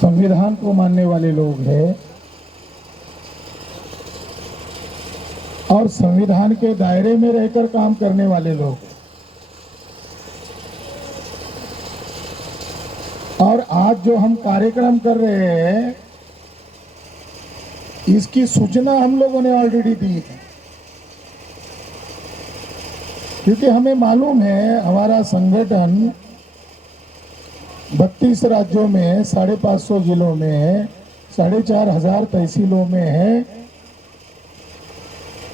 संविधान को मानने वाले लोग हैं और संविधान के दायरे में रहकर काम करने वाले लोग हैं। और आज जो हम कार्यक्रम कर रहे हैं इसकी सूचना हम लोगों ने ऑलरेडी दी है, क्योंकि हमें मालूम है हमारा संगठन 32 राज्यों में 550 जिलों में है, 4,500 तहसीलों में है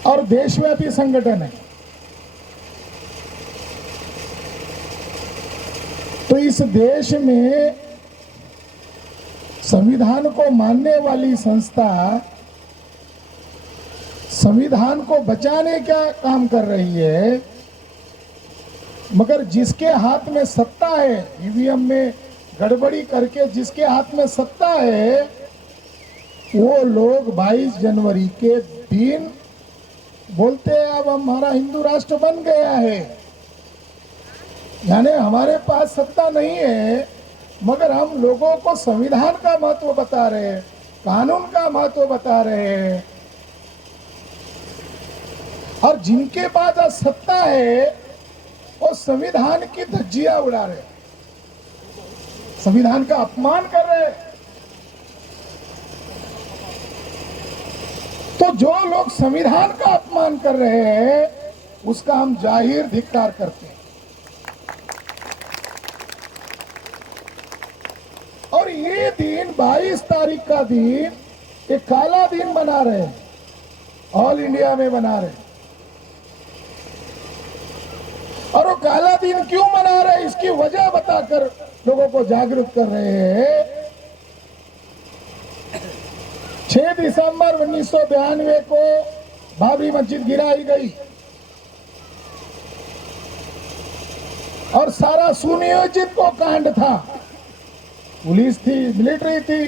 और देशव्यापी संगठन है। तो इस देश में संविधान को मानने वाली संस्था संविधान को बचाने का काम कर रही है, मगर जिसके हाथ में सत्ता है, ईवीएम में गड़बड़ी करके जिसके हाथ में सत्ता है, वो लोग 22 जनवरी के दिन बोलते हैं अब हमारा हिंदू राष्ट्र बन गया है, यानी हमारे पास सत्ता नहीं है, मगर हम लोगों को संविधान का महत्व बता रहे हैं, कानून का महत्व बता रहे हैं। और जिनके पास आज सत्ता है वो संविधान की धज्जियां उड़ा रहे, संविधान का अपमान कर रहे। तो जो लोग संविधान का अपमान कर रहे हैं उसका हम जाहिर धिक्कार करते हैं। और ये दिन 22 तारीख का दिन एक काला दिन मना रहे हैं, ऑल इंडिया में मना रहे हैं। और वो काला दिन क्यों मना रहे हैं इसकी वजह बताकर लोगों को जागरूक कर रहे हैं। 6 दिसंबर 1992 को बाबरी मस्जिद गिराई गई और सारा सुनियोजित को कांड था, पुलिस थी, मिलिट्री थी,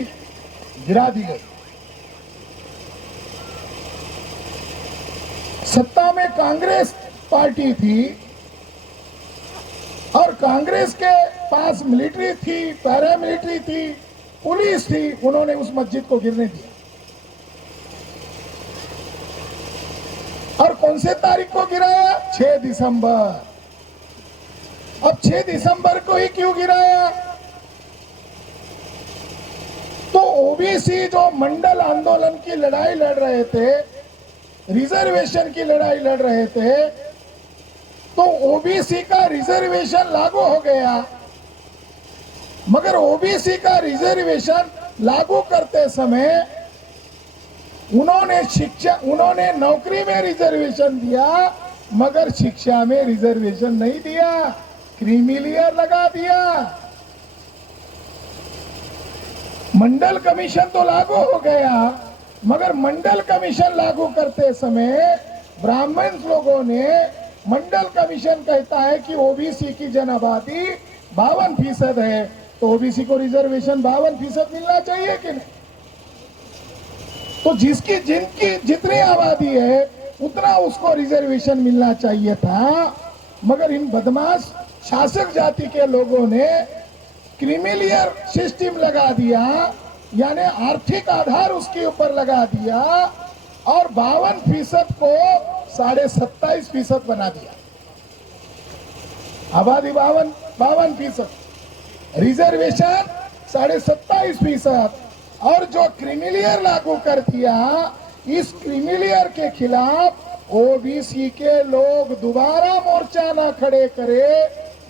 गिरा दी गई। सत्ता में कांग्रेस पार्टी थी और कांग्रेस के पास मिलिट्री थी, पैरामिलिट्री थी, पुलिस थी, उन्होंने उस मस्जिद को गिरने दिया। और कौन से तारीख को गिराया? 6 दिसंबर। अब 6 दिसंबर को ही क्यों गिराया? तो ओबीसी जो मंडल आंदोलन की लड़ाई लड़ रहे थे, रिजर्वेशन की लड़ाई लड़ रहे थे, तो ओबीसी का रिजर्वेशन लागू हो गया, मगर ओबीसी का रिजर्वेशन लागू करते समय उन्होंने नौकरी में रिजर्वेशन दिया, मगर शिक्षा में रिजर्वेशन नहीं दिया, क्रीमिलियर लगा दिया। मंडल कमीशन तो लागू हो गया, मगर मंडल कमीशन लागू करते समय ब्राह्मण लोगों ने, मंडल कमीशन कहता है कि ओबीसी की जन आबादी 52% है, तो ओबीसी को रिजर्वेशन 52% मिलना चाहिए कि नहीं? तो जिनकी जितनी आबादी है उतना उसको रिजर्वेशन मिलना चाहिए था, मगर इन बदमाश शासक जाति के लोगों ने क्रीमिलियर सिस्टम लगा दिया, यानी आर्थिक आधार उसके ऊपर लगा दिया और 52% को 27.5% बना दिया। आबादी 52%, रिजर्वेशन 27.5%, और जो क्रीमिलियर लागू कर दिया, इस क्रीमिलियर के खिलाफ ओबीसी के लोग दोबारा मोर्चा ना खड़े करे,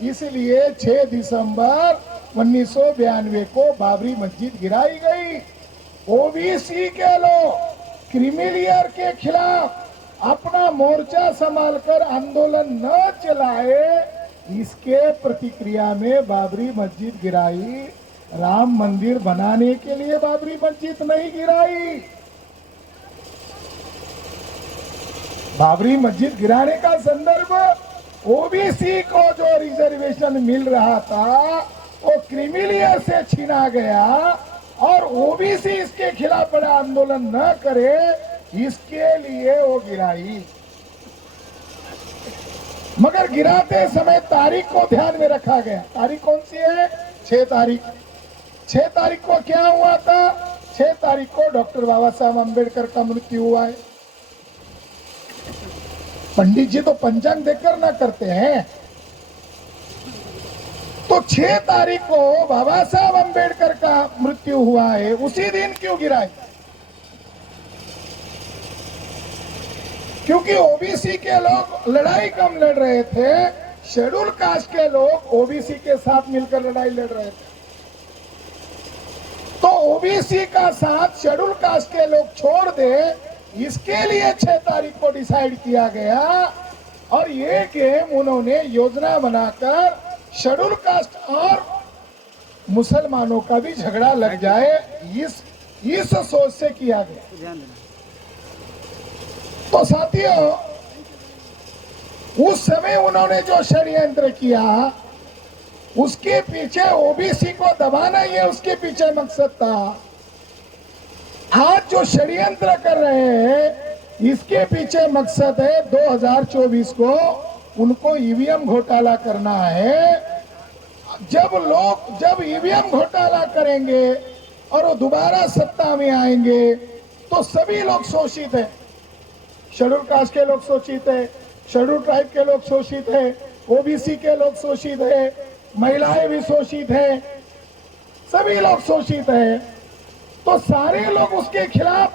इसलिए 6 दिसंबर 1992 को बाबरी मस्जिद गिराई गई। ओबीसी के लोग क्रीमिलियर के खिलाफ अपना मोर्चा संभालकर आंदोलन न चलाए, इसके प्रतिक्रिया में बाबरी मस्जिद गिराई। राम मंदिर बनाने के लिए बाबरी मस्जिद नहीं गिराई। बाबरी मस्जिद गिराने का संदर्भ ओबीसी को जो रिजर्वेशन मिल रहा था वो क्रीमिलियर से छीना गया और ओबीसी इसके खिलाफ बड़ा आंदोलन न करे, इसके लिए वो गिराई। मगर गिराते समय तारीख को ध्यान में रखा गया। तारीख कौन सी है? 6 तारीख। 6 तारीख को क्या हुआ था? 6 तारीख को डॉक्टर बाबा साहब अम्बेडकर का मृत्यु हुआ है। पंडित जी तो पंचांग देखकर ना करते हैं। तो 6 तारीख को बाबा साहब अम्बेडकर का मृत्यु हुआ है, उसी दिन क्यों गिराए? क्योंकि ओबीसी के लोग लड़ाई कम लड़ रहे थे, शेड्यूल कास्ट के लोग ओबीसी के साथ मिलकर लड़ाई लड़ रहे थे। तो ओबीसी का साथ शेड्यूल कास्ट के लोग छोड़ दे, इसके लिए 6 तारीख को डिसाइड किया गया। और ये गेम उन्होंने योजना बनाकर शेड्यूल कास्ट और मुसलमानों का भी झगड़ा लग जाए, इस सोच से किया गया। तो साथियों, उस समय उन्होंने जो षड्यंत्र किया, उसके पीछे ओबीसी को दबाना, ये उसके पीछे मकसद था। आज जो षड्यंत्र कर रहे हैं, इसके पीछे मकसद है 2024 को उनको ईवीएम घोटाला करना है। जब ईवीएम घोटाला करेंगे और वो दोबारा सत्ता में आएंगे, तो सभी लोग शोषित हैं। शेड्यूल कास्ट के लोग शोषित है, शेड्यूल ट्राइब के लोग शोषित है, ओबीसी के लोग शोषित है, महिलाएं भी शोषित है, सभी लोग शोषित है। तो सारे लोग उसके खिलाफ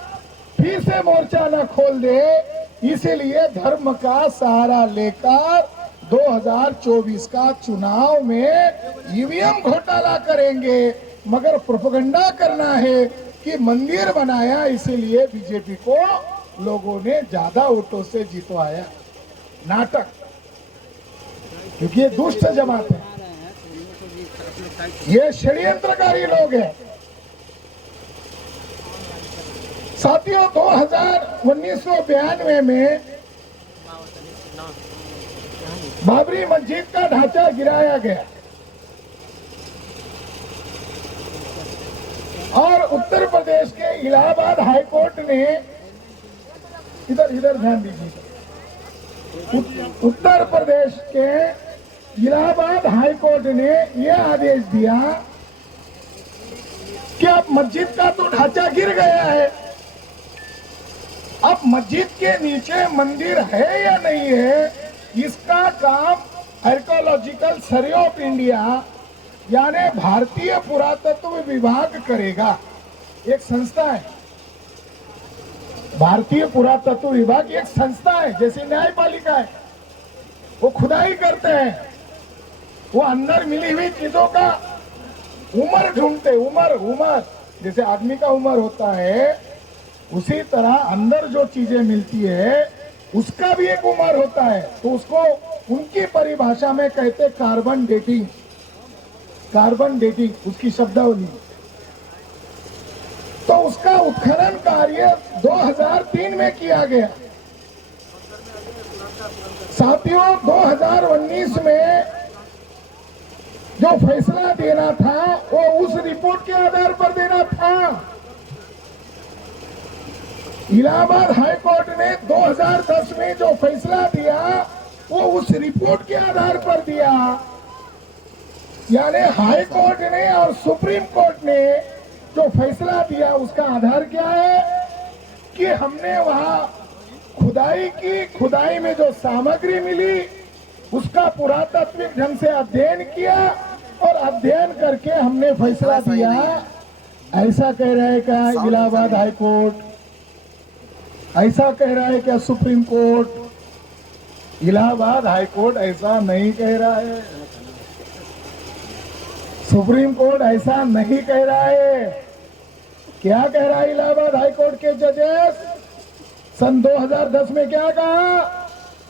फिर से मोर्चा न खोल दे, इसीलिए धर्म का सहारा लेकर 2024 का चुनाव में ईवीएम घोटाला करेंगे। मगर प्रोपेगेंडा करना है कि मंदिर बनाया, इसीलिए बीजेपी को लोगों ने ज्यादा वोटों से जितवाया। नाटक, क्योंकि ये दुष्ट जमात है, ये षड्यंत्रकारी लोग हैं। साथियों, 1992 में बाबरी मस्जिद का ढांचा गिराया गया और उत्तर प्रदेश के इलाहाबाद हाईकोर्ट ने, इधर ध्यान दीजिए, उत्तर प्रदेश के इलाहाबाद हाईकोर्ट ने यह आदेश दिया कि अब मस्जिद का तो ढांचा गिर गया है, अब मस्जिद के नीचे मंदिर है या नहीं है, इसका काम आर्कियोलॉजिकल सर्वे ऑफ इंडिया यानी भारतीय पुरातत्व विभाग करेगा। एक संस्था है, भारतीय पुरातत्व विभाग एक संस्था है, जैसे न्यायपालिका है। वो खुदाई करते हैं, वो अंदर मिली हुई चीजों का उम्र ढूंढते, उम्र जैसे आदमी का उम्र होता है, उसी तरह अंदर जो चीजें मिलती है उसका भी एक उम्र होता है। तो उसको उनकी परिभाषा में कहते कार्बन डेटिंग, उसकी शब्दावली। तो उसका उत्खनन कार्य 2003 में किया गया। साथियों, 2019 में जो फैसला देना था वो उस रिपोर्ट के आधार पर देना था। इलाहाबाद हाईकोर्ट ने 2010 में जो फैसला दिया वो उस रिपोर्ट के आधार पर दिया। यानी हाई कोर्ट ने और सुप्रीम कोर्ट ने जो फैसला दिया उसका आधार क्या है कि हमने वहां खुदाई की, खुदाई में जो सामग्री मिली उसका पुरातात्विक ढंग से अध्ययन किया और अध्ययन करके हमने फैसला दिया। ऐसा कह रहा है क्या इलाहाबाद हाई कोर्ट? ऐसा कह रहा है क्या supreme court? Allahabad high court ऐसा नहीं कह रहा है, सुप्रीम कोर्ट ऐसा नहीं कह रहा है। क्या कह रहा है इलाहाबाद हाई कोर्ट के जजेस? सन 2010 में क्या कहा?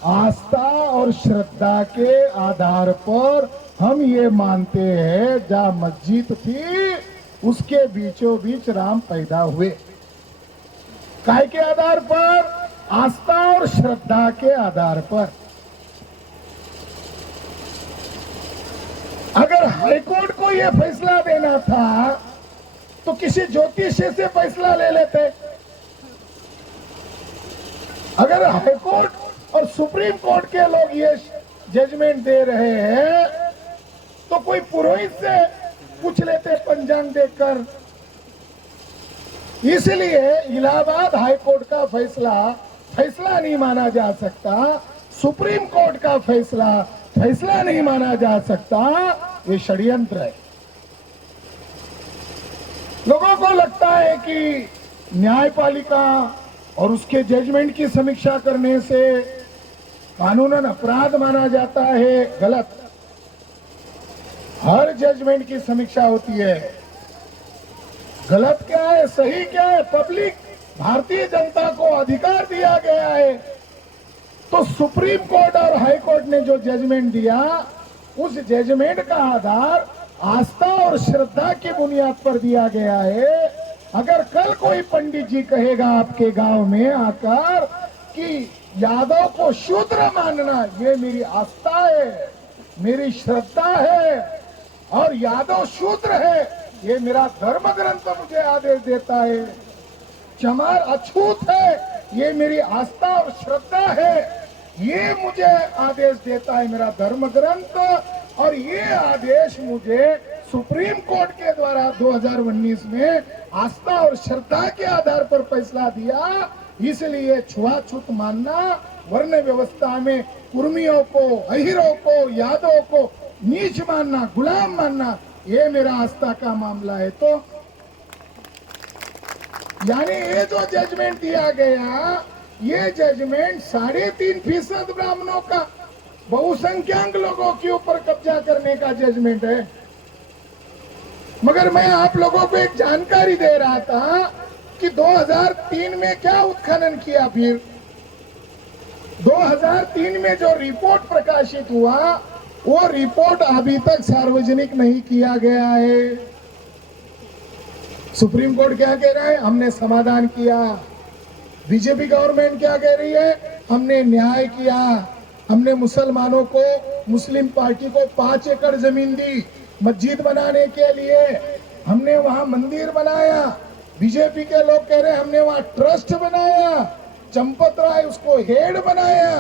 आस्था और श्रद्धा के आधार पर हम ये मानते हैं जहाँ मस्जिद थी उसके बीचों बीच राम पैदा हुए। काय के आधार पर? आस्था और श्रद्धा के आधार पर। अगर हाईकोर्ट को यह फैसला देना था तो किसी ज्योतिषी से फैसला ले लेते। अगर हाईकोर्ट और सुप्रीम कोर्ट के लोग ये जजमेंट दे रहे हैं तो कोई पुरोहित से पूछ लेते पंचांग देखकर। इसलिए इलाहाबाद हाई कोर्ट का फैसला नहीं माना जा सकता, सुप्रीम कोर्ट का फैसला नहीं माना जा सकता। ये षड्यंत्र है। लोगों को लगता है कि न्यायपालिका और उसके जजमेंट की समीक्षा करने से कानूनन अपराध माना जाता है। गलत। हर जजमेंट की समीक्षा होती है। गलत क्या है, सही क्या है, पब्लिक भारतीय जनता को अधिकार दिया गया है। तो सुप्रीम कोर्ट और हाई कोर्ट ने जो जजमेंट दिया, उस जजमेंट का आधार आस्था और श्रद्धा की बुनियाद पर दिया गया है। अगर कल कोई पंडित जी कहेगा आपके गांव में आकर कि यादव को शूद्र मानना, ये मेरी आस्था है, मेरी श्रद्धा है, और यादव शूद्र है, ये मेरा धर्म ग्रंथ मुझे आदेश देता है। चमार अछूत है, ये मेरी आस्था और श्रद्धा है, ये मुझे आदेश देता है मेरा धर्म ग्रंथ। और ये आदेश मुझे सुप्रीम कोर्ट के द्वारा 2019 में आस्था और श्रद्धा के आधार पर फैसला दिया। इसलिए छुआछूत मानना, वर्ण व्यवस्था में कुर्मियों को, अहिरों को, यादवों को नीच मानना, गुलाम मानना, ये मेरा आस्था का मामला है। तो यानी ये जो जजमेंट दिया गया, ये जजमेंट 3.5% ब्राह्मणों का, बहुसंख्यक लोगों के ऊपर कब्जा करने का जजमेंट है। मगर मैं आप लोगों को एक जानकारी दे रहा था कि 2003 में क्या उत्खनन किया। फिर 2003 में जो रिपोर्ट प्रकाशित हुआ, वो रिपोर्ट अभी तक सार्वजनिक नहीं किया गया है। सुप्रीम कोर्ट क्या कह रहा है, हमने समाधान किया। बीजेपी गवर्नमेंट क्या कह रही है, हमने न्याय किया, हमने मुसलमानों को, मुस्लिम पार्टी को 5 एकड़ जमीन दी मस्जिद बनाने के लिए, हमने वहां मंदिर बनाया। बीजेपी के लोग कह रहे हमने वहां ट्रस्ट बनाया, चंपत राय उसको हेड बनाया।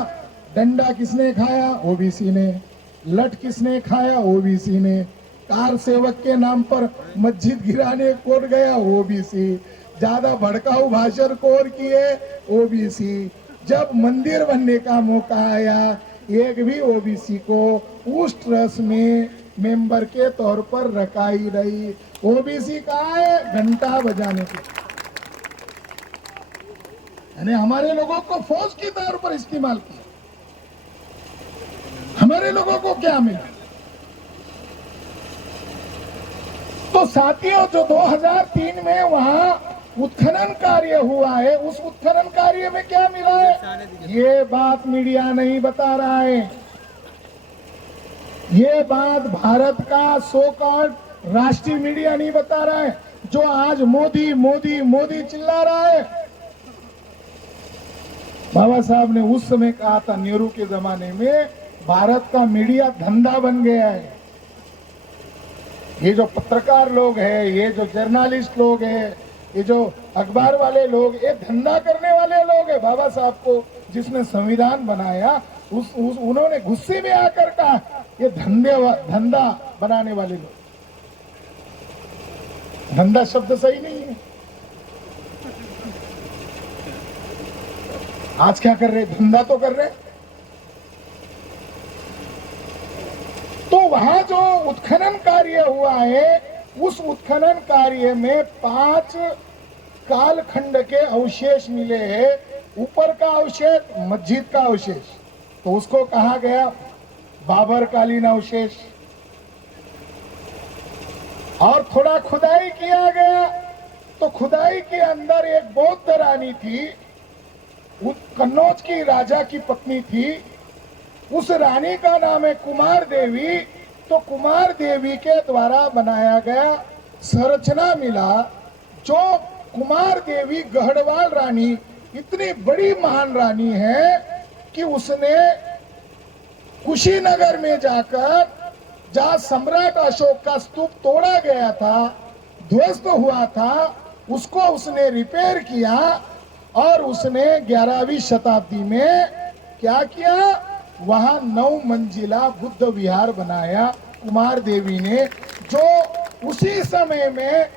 डंडा किसने खाया, ओबीसी ने। लठ किसने खाया, ओबीसी ने। कार सेवक के नाम पर मस्जिद गिराने कोर्ट गया, ओबीसी। ज्यादा भड़काऊ भाषण कोर किए, ओबीसी। जब मंदिर बनने का मौका आया, एक भी ओबीसी को उस ट्रस्ट में मेंबर के तौर पर रखा ही नहीं। ओबीसी कहाँ है, घंटा बजाने के। यानी हमारे लोगों को फौज के तौर पर इस्तेमाल किया। हमारे लोगों को क्या मिला? तो साथियों, जो 2003 में वहां उत्खनन कार्य हुआ है, उस उत्खनन कार्य में क्या मिला है, ये बात मीडिया नहीं बता रहा है। ये बात भारत का सो कॉल्ड राष्ट्रीय मीडिया नहीं बता रहा है। जो आज मोदी मोदी मोदी चिल्ला रहा है, बाबा साहब ने उस समय कहा था, नेहरू के जमाने में भारत का मीडिया धंधा बन गया है। ये जो पत्रकार लोग हैं, ये जो जर्नलिस्ट लोग हैं, ये जो अखबार वाले लोग, ये धंधा करने वाले लोग हैं। बाबा साहब को जिसने संविधान बनाया, उन्होंने गुस्से में आकर कहा ये धंधा बनाने वाले लोग। धंधा शब्द सही नहीं है। आज क्या कर रहे, धंधा तो कर रहे। तो वहां जो उत्खनन कार्य हुआ है, उस उत्खनन कार्य में 5 कालखंड के अवशेष मिले हैं। ऊपर का अवशेष मस्जिद का अवशेष, तो उसको कहा गया बाबरकालीन अवशेष। और थोड़ा खुदाई किया गया, तो खुदाई के अंदर एक बौद्ध रानी थी, कन्नौज की राजा की पत्नी थी। उस रानी का नाम है कुमार देवी। तो कुमार देवी के द्वारा बनाया गया संरचना मिला। जो कुमार देवी गढ़वाल रानी इतनी बड़ी महान रानी है कि उसने कुशीनगर में जाकर, जहां सम्राट अशोक का स्तूप तोड़ा गया था, ध्वस्त हुआ था, उसको उसने रिपेयर किया। और उसने 11वीं शताब्दी में क्या किया, वहां 9 मंजिला बुद्ध विहार बनाया कुमार देवी ने। जो उसी समय में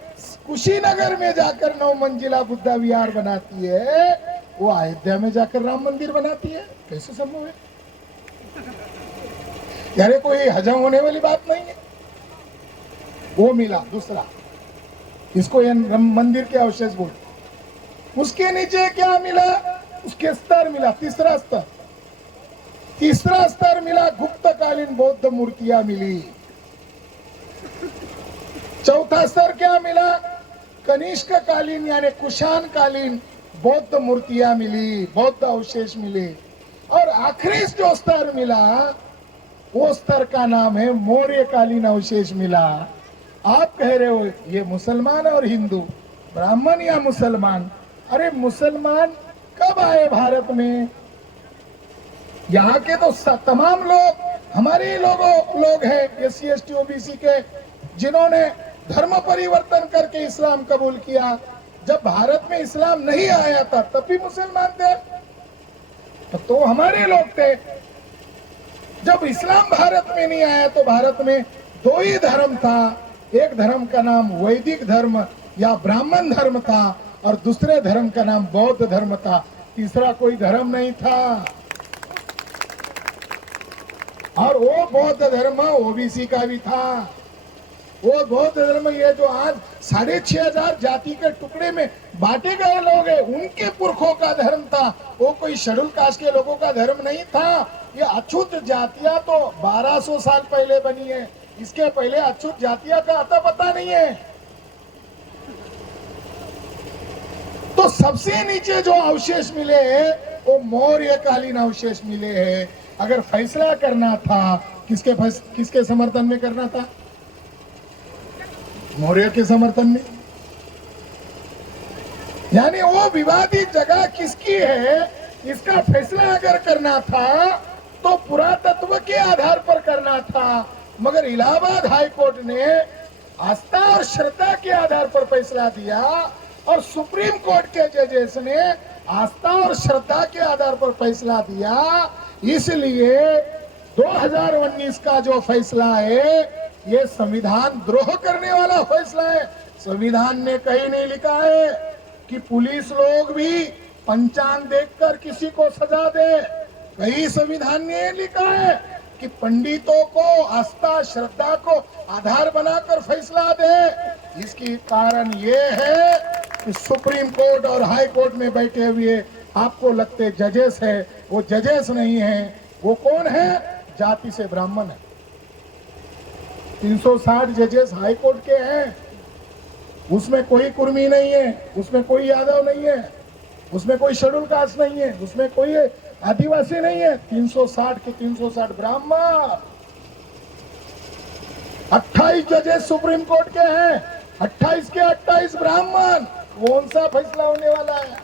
कुशीनगर में जाकर 9 मंजिला बुद्धा विहार बनाती है, वो अयोध्या में जाकर राम मंदिर बनाती है। कैसे संभव है? यारे कोई हजम होने वाली बात नहीं है। वो मिला दूसरा, इसको ये मंदिर के अवशेष बोलते। उसके नीचे क्या मिला? उसके स्तर मिला, तीसरा स्तर मिला, गुप्तकालीन बौद्ध मूर्तियां मिली। चौथा स्तर क्या मिला? कनिष्क कालीन यानी कुषाण कालीन बौद्ध मूर्तियां मिली, बौद्ध अवशेष मिले। और आखिरी जो स्तर मिला, वो स्तर का नाम है मौर्य कालीन अवशेष मिला। आप कह रहे हो ये मुसलमान और हिंदू, ब्राह्मण या मुसलमान? अरे मुसलमान कब आए भारत में? यहाँ के तो तमाम लोग हमारे लोग हैं, SC ST OBC के, जिन्होंने धर्म परिवर्तन करके इस्लाम कबूल किया। जब भारत में इस्लाम नहीं आया था तब भी मुसलमान थे, तो हमारे लोग थे। जब इस्लाम भारत में नहीं आया तो भारत में 2 ही धर्म था। एक धर्म का नाम वैदिक धर्म या ब्राह्मण धर्म था, और दूसरे धर्म का नाम बौद्ध धर्म था। तीसरा कोई धर्म नहीं था। और वो बौद्ध धर्म OBC का भी था। वो बौद्ध धर्म, ये जो आज 6,500 जाति के टुकड़े में बांटे गए लोग हैं, उनके पुरखों का धर्म था। वो कोई शेड्यूल कास्ट के लोगों का धर्म नहीं था। ये अछूत जातियां तो 1200 साल पहले बनी है। इसके पहले अछूत जातियां का अता पता नहीं है। तो सबसे नीचे जो अवशेष मिले हैं वो मौर्य कालीन अवशेष मिले हैं। अगर फैसला करना था किसके समर्थन में करना था? मौर्य के समर्थन में। यानी वो विवादित जगह किसकी है, इसका फैसला अगर करना था तो पुरातत्व के आधार पर करना था। मगर इलाहाबाद हाई कोर्ट ने आस्था और श्रद्धा के आधार पर फैसला दिया, और सुप्रीम कोर्ट के जजेस ने आस्था और श्रद्धा के आधार पर फैसला दिया। इसलिए 2019 का जो फैसला है ये संविधान द्रोह करने वाला फैसला है। संविधान ने कहीं नहीं लिखा है कि पुलिस लोग भी पंचांग देखकर किसी को सजा दे। कहीं संविधान ने लिखा है कि पंडितों को आस्था श्रद्धा को आधार बनाकर फैसला दे। इसकी कारण ये है कि सुप्रीम कोर्ट और हाई कोर्ट में बैठे हुए आपको लगते जजेस है, वो जजेस नहीं है। वो कौन है? जाति से ब्राह्मण है। 360 जजेस हाई कोर्ट के हैं, उसमें कोई कुर्मी नहीं है, उसमें कोई यादव नहीं है, उसमें कोई शेड्यूल कास्ट नहीं है, उसमें कोई आदिवासी नहीं है। 360 के 360 ब्राह्मण। 28 जजेस सुप्रीम कोर्ट के हैं, 28 के 28 ब्राह्मण। कौन सा फैसला होने वाला है?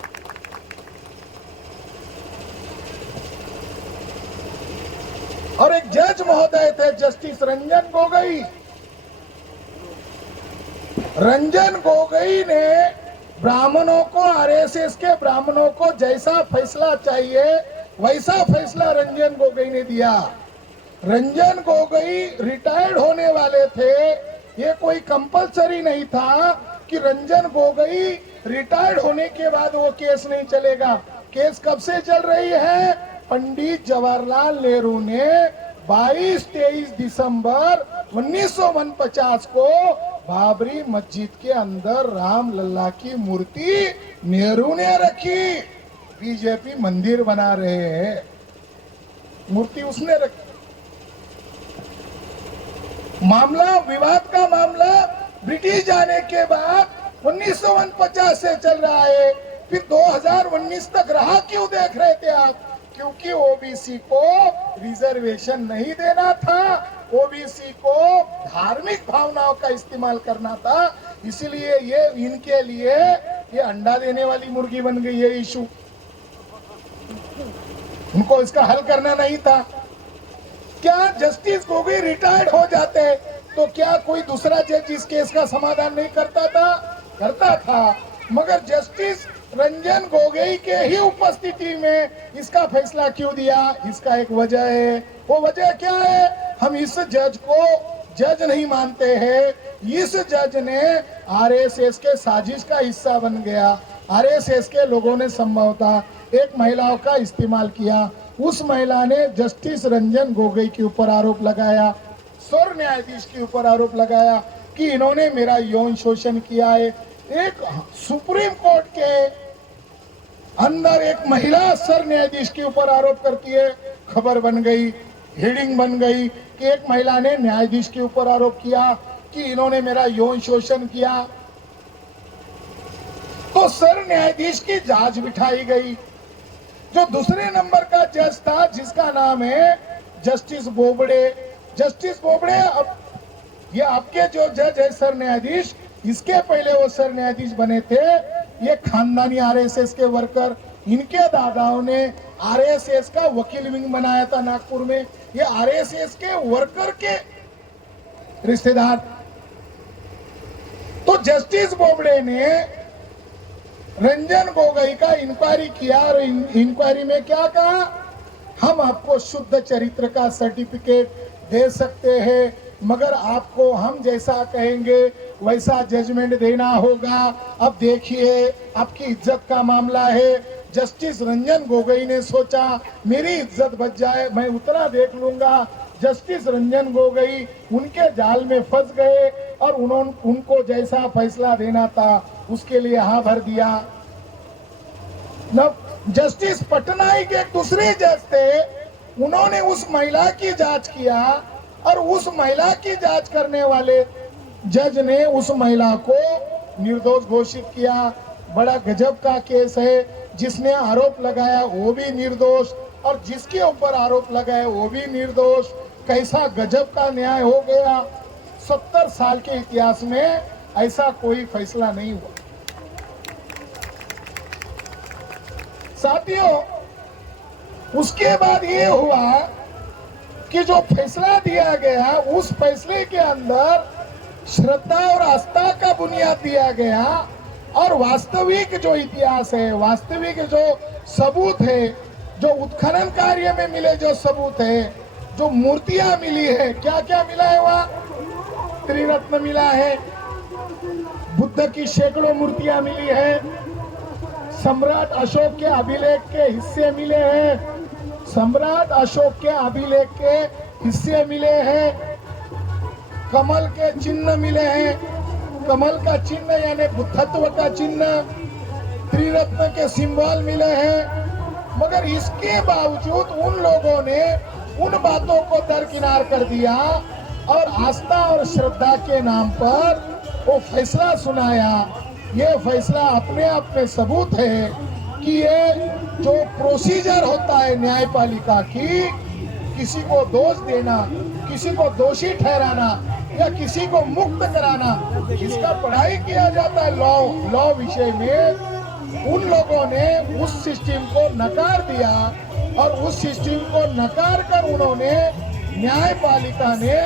और एक जज महोदय थे, जस्टिस रंजन गोगोई। रंजन गोगोई ने ब्राह्मणों को, RSS के ब्राह्मणों को जैसा फैसला चाहिए वैसा फैसला रंजन गोगोई ने दिया। रंजन गोगोई रिटायर्ड होने वाले थे। ये कोई कंपलसरी नहीं था कि रंजन गोगोई रिटायर्ड होने के बाद वो केस नहीं चलेगा। केस कब से चल रही है? पंडित जवाहरलाल नेहरू ने 22-23 दिसंबर 1949 को बाबरी मस्जिद के अंदर राम लल्ला की मूर्ति नेहरू ने रखी। बीजेपी मंदिर बना रहे हैं, मूर्ति उसने रखी। मामला, विवाद का मामला ब्रिटिश जाने के बाद 1949 से चल रहा है। फिर 2019 तक रहा क्यों देख रहे थे आप? क्योंकि OBC को रिजर्वेशन नहीं देना था, OBC को धार्मिक भावनाओं का इस्तेमाल करना था। इसलिए ये इनके लिए ये अंडा देने वाली मुर्गी बन गई है इशू। उनको इसका हल करना नहीं था। क्या जस्टिस गोगोई रिटायर्ड हो जाते तो क्या कोई दूसरा जज इस केस का समाधान नहीं करता था? करता था। मगर जस्टिस रंजन गोगोई के ही उपस्थिति में इसका फैसला क्यों दिया? इसका एक वजह है। वो वजह क्या है? हम इस जज को जज नहीं मानते हैं। इस जज ने आरएसएस के साजिश का हिस्सा बन गया। आरएसएस के लोगों ने संभवतः एक महिला का इस्तेमाल किया। उस महिला ने जस्टिस रंजन गोगोई के ऊपर आरोप लगाया, सर्व न्यायाधीश के ऊपर आरोप लगाया कि इन्होंने मेरा यौन शोषण किया है। एक सुप्रीम कोर्ट के अंदर एक महिला सर्व न्यायाधीश के ऊपर आरोप करती है। खबर बन गई, हेडिंग बन गई कि एक महिला ने न्यायाधीश के ऊपर आरोप किया कि इन्होंने मेरा यौन शोषण किया। तो सर्व न्यायाधीश की जांच बिठाई गई। जो दूसरे नंबर का जज था, जिसका नाम है जस्टिस बोबड़े। जस्टिस बोबड़े, अब ये आपके जो जज है सर्व न्यायाधीश, इसके पहले वो सर्व न्यायाधीश बने थे ये खानदानी आरएसएस के वर्कर। इनके दादाओं ने आरएसएस का वकील विंग बनाया था नागपुर में। ये आरएसएस के वर्कर के रिश्तेदार। तो जस्टिस बोबड़े ने रंजन गोगोई का इंक्वायरी किया और इंक्वायरी में क्या कहा, हम आपको शुद्ध चरित्र का सर्टिफिकेट दे सकते हैं, मगर आपको हम जैसा कहेंगे वैसा जजमेंट देना होगा। अब देखिए, आपकी इज्जत का मामला है। जस्टिस रंजन गोगोई ने सोचा मेरी इज्जत बच जाए, मैं उतना देख लूंगा। जस्टिस रंजन गोगोई उनके जाल में फंस गए और उनको जैसा फैसला देना था उसके लिए हाँ भर दिया। जस्टिस पटनायक एक दूसरे जज थे, उन्होंने उस महिला की जांच किया और उस महिला की जांच करने वाले जज ने उस महिला को निर्दोष घोषित किया। बड़ा गजब का केस है। जिसने आरोप लगाया वो भी निर्दोष और जिसके ऊपर आरोप लगाया वो भी निर्दोष। कैसा गजब का न्याय हो गया। 70 साल के इतिहास में ऐसा कोई फैसला नहीं हुआ। साथियों, उसके बाद ये हुआ कि जो फैसला दिया गया उस फैसले के अंदर श्रद्धा और आस्था का बुनियाद दिया गया और वास्तविक जो इतिहास है, वास्तविक जो सबूत है, जो उत्खनन कार्य में मिले जो सबूत है, जो मूर्तियां मिली है, क्या क्या मिला है, वहां त्रिरत्न मिला है, बुद्ध की सैकड़ों मूर्तियां मिली है, सम्राट अशोक के अभिलेख के हिस्से मिले हैं, सम्राट अशोक के अभिलेख के हिस्से मिले हैं, कमल के चिन्ह मिले हैं, कमल का चिन्ह यानी बुद्धत्व का चिन्ह, त्रिरत्न के सिंबल मिले हैं। मगर इसके बावजूद उन लोगों ने उन बातों को दरकिनार कर दिया और आस्था और श्रद्धा के नाम पर वो फैसला सुनाया। ये फैसला अपने आप में सबूत है कि ये जो प्रोसीजर होता है न्यायपालिका की, किसी को दोष देना, किसी को दोषी ठहराना या किसी को मुक्त कराना, इसका पढ़ाई किया जाता है लॉ विषय में। उन लोगों ने उस सिस्टम को नकार दिया और उस सिस्टम को नकार कर उन्होंने न्यायपालिका ने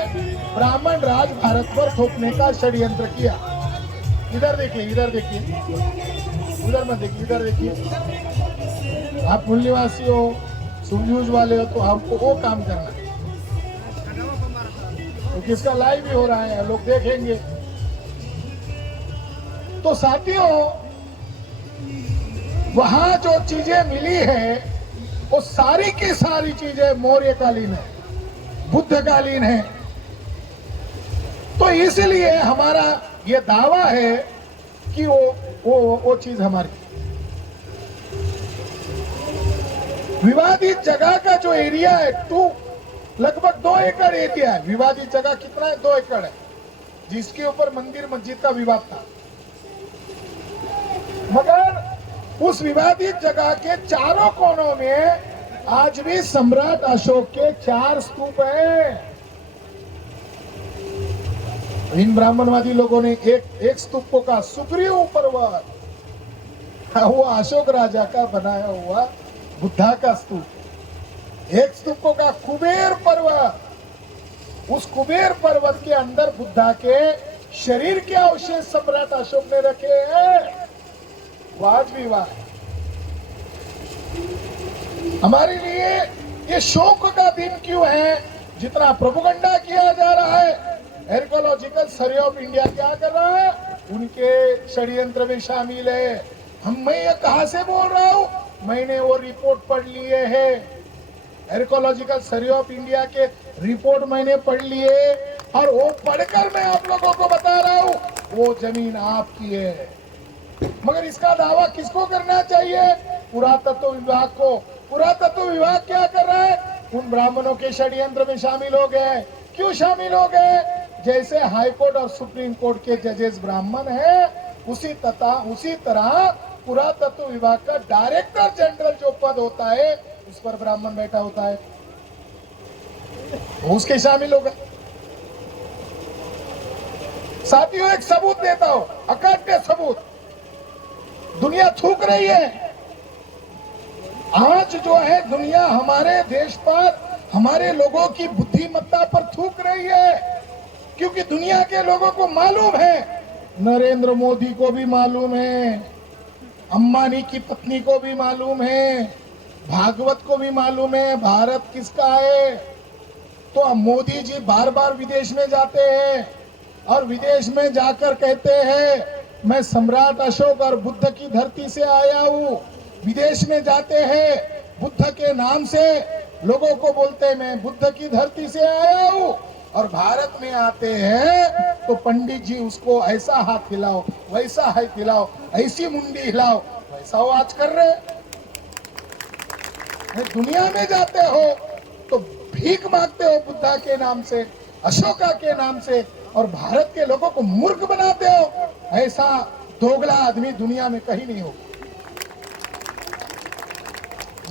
ब्राह्मण राज भारत पर थोपने का षड्यंत्र किया। इधर देखिए, इधर देखिए, उधर मत देखिए, इधर देखिए। आप मूल निवासी हो, सूझबूझ वाले हो, तो आपको वो काम करना है। तो किसका लाइव भी हो रहा है, लोग देखेंगे। तो साथियों, वहां जो चीजें मिली है वो सारी की सारी चीजें मौर्यकालीन है, बुद्धकालीन है। तो इसलिए हमारा ये दावा है कि वो चीज हमारी। विवादित जगह का जो एरिया है लगभग 2 एकड़ एरिया है। विवादित जगह कितना है? 2 एकड़ है, जिसके ऊपर मंदिर मस्जिद का विवाद था। मगर उस विवादित जगह के चारों कोनों में आज भी सम्राट अशोक के 4 स्तूप हैं। इन ब्राह्मणवादी लोगों ने एक स्तूप को कहा सुग्रीव पर्वत, वो अशोक राजा का बनाया हुआ बुद्धा का स्तूप। एक स्तूप को कहा कुबेर पर्वत, उस कुबेर पर्वत के अंदर बुद्धा के शरीर के अवशेष सम्राट अशोक ने रखे हैं। वाद विवाद हमारे लिए ये शोक का दिन क्यों है? जितना प्रोपेगेंडा किया जा रहा है एर्कोलॉजिकल सर्वे ऑफ इंडिया क्या कर रहा है, उनके षड्यंत्र में शामिल है। मैं ये कहां से बोल रहा हूं, मैंने वो रिपोर्ट पढ़ लिए है, एर्कोलॉजिकल सर्वे ऑफ इंडिया के रिपोर्ट मैंने पढ़ लिए, और वो पढ़कर मैं आप लोगों को बता रहा हूं वो जमीन आपकी है। मगर इसका दावा किसको करना चाहिए, पुरातत्व विभाग को। पुरातत्व विभाग क्या कर रहा है, उन ब्राह्मणों के षड्यंत्र में शामिल हो गए। क्यों शामिल हो गए, जैसे हाई कोर्ट और सुप्रीम कोर्ट के जजेस ब्राह्मण हैं, उसी तरह पुरातत्व विभाग का डायरेक्टर जनरल जो पद होता है उस पर ब्राह्मण बैठा होता है, उसके शामिल होगा। साथियों एक सबूत देता हूं, अकाट्य सबूत, दुनिया थूक रही है आज जो है, दुनिया हमारे देश पर, हमारे लोगों की बुद्धिमत्ता पर थूक रही है, क्योंकि दुनिया के लोगों को मालूम है, नरेंद्र मोदी को भी मालूम है, अंबानी की पत्नी को भी मालूम है, भागवत को भी मालूम है भारत किसका है। तो अब मोदी जी बार बार विदेश में जाते हैं और विदेश में जाकर कहते हैं मैं सम्राट अशोक और बुद्ध की धरती से आया हूं। विदेश में जाते हैं बुद्ध के नाम से, लोगों को बोलते हैं मैं बुद्ध की धरती से आया हूं, और भारत में आते हैं तो पंडित जी उसको ऐसा हाथ हिलाओ, वैसा हाथ हिलाओ, ऐसी मुंडी हिलाओ, वैसा वो आज कर रहे हैं। दुनिया में जाते हो तो भीख मांगते हो बुद्धा के नाम से, अशोका के नाम से, और भारत के लोगों को मूर्ख बनाते हो। ऐसा दोगला आदमी दुनिया में कहीं नहीं होगा।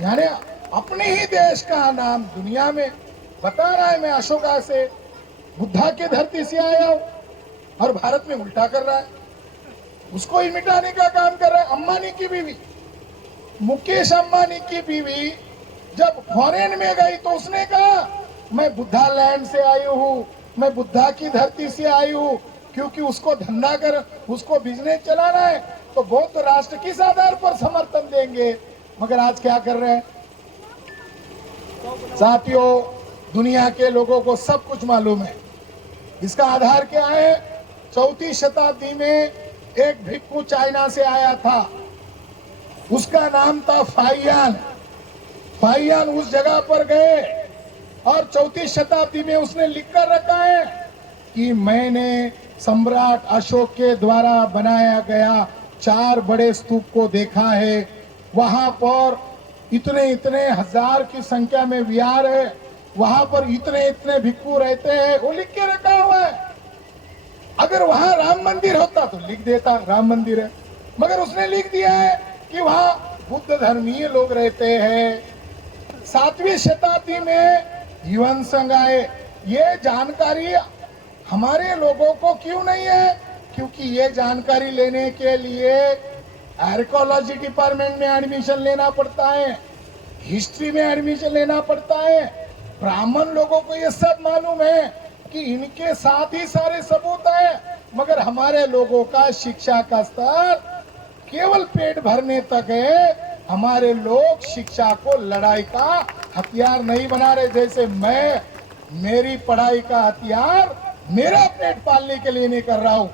यानी अपने ही देश का नाम दुनिया में बता रहा है मैं अशोका से, बुद्धा के धरती से आया हूं, और भारत में उल्टा कर रहा है, उसको ही मिटाने का काम कर रहा है। अंबानी की बीवी, मुकेश अंबानी की बीवी जब फॉरेन में गई तो उसने कहा मैं बुद्धा लैंड से आई हूं, मैं बुद्धा की धरती से आई हूं, क्योंकि उसको धंधा कर, उसको बिजनेस चलाना है, तो बौद्ध राष्ट्र किस आधार पर समर्थन देंगे। मगर आज क्या कर रहे हैं साथियों, दुनिया के लोगों को सब कुछ मालूम है। इसका आधार क्या है, 4वीं शताब्दी में एक भिक्षु चाइना से आया था, उसका नाम था फाइयान। फाइयान उस जगह पर गए और 4वीं शताब्दी में उसने लिख कर रखा है कि मैंने सम्राट अशोक के द्वारा बनाया गया 4 बड़े स्तूप को देखा है, वहां पर इतने इतने हजार की संख्या में विहार है, वहां पर इतने इतने भिक्षु रहते हैं, वो लिख के रखा हुआ है। अगर वहां राम मंदिर होता तो लिख देता राम मंदिर है, मगर उसने लिख दिया है कि वहां बुद्ध धर्मीय लोग रहते हैं। 7वीं शताब्दी में युवन संघ आए। ये जानकारी हमारे लोगों को क्यों नहीं है, क्योंकि ये जानकारी लेने के लिए आर्कियोलॉजी डिपार्टमेंट में एडमिशन लेना पड़ता है, हिस्ट्री में एडमिशन लेना पड़ता है। ब्राह्मण लोगों को ये सब मालूम है कि इनके साथ ही सारे सबूत है, मगर हमारे लोगों का शिक्षा का स्तर केवल पेट भरने तक है। हमारे लोग शिक्षा को लड़ाई का हथियार नहीं बना रहे। जैसे मैं मेरी पढ़ाई का हथियार मेरा पेट पालने के लिए नहीं कर रहा हूं,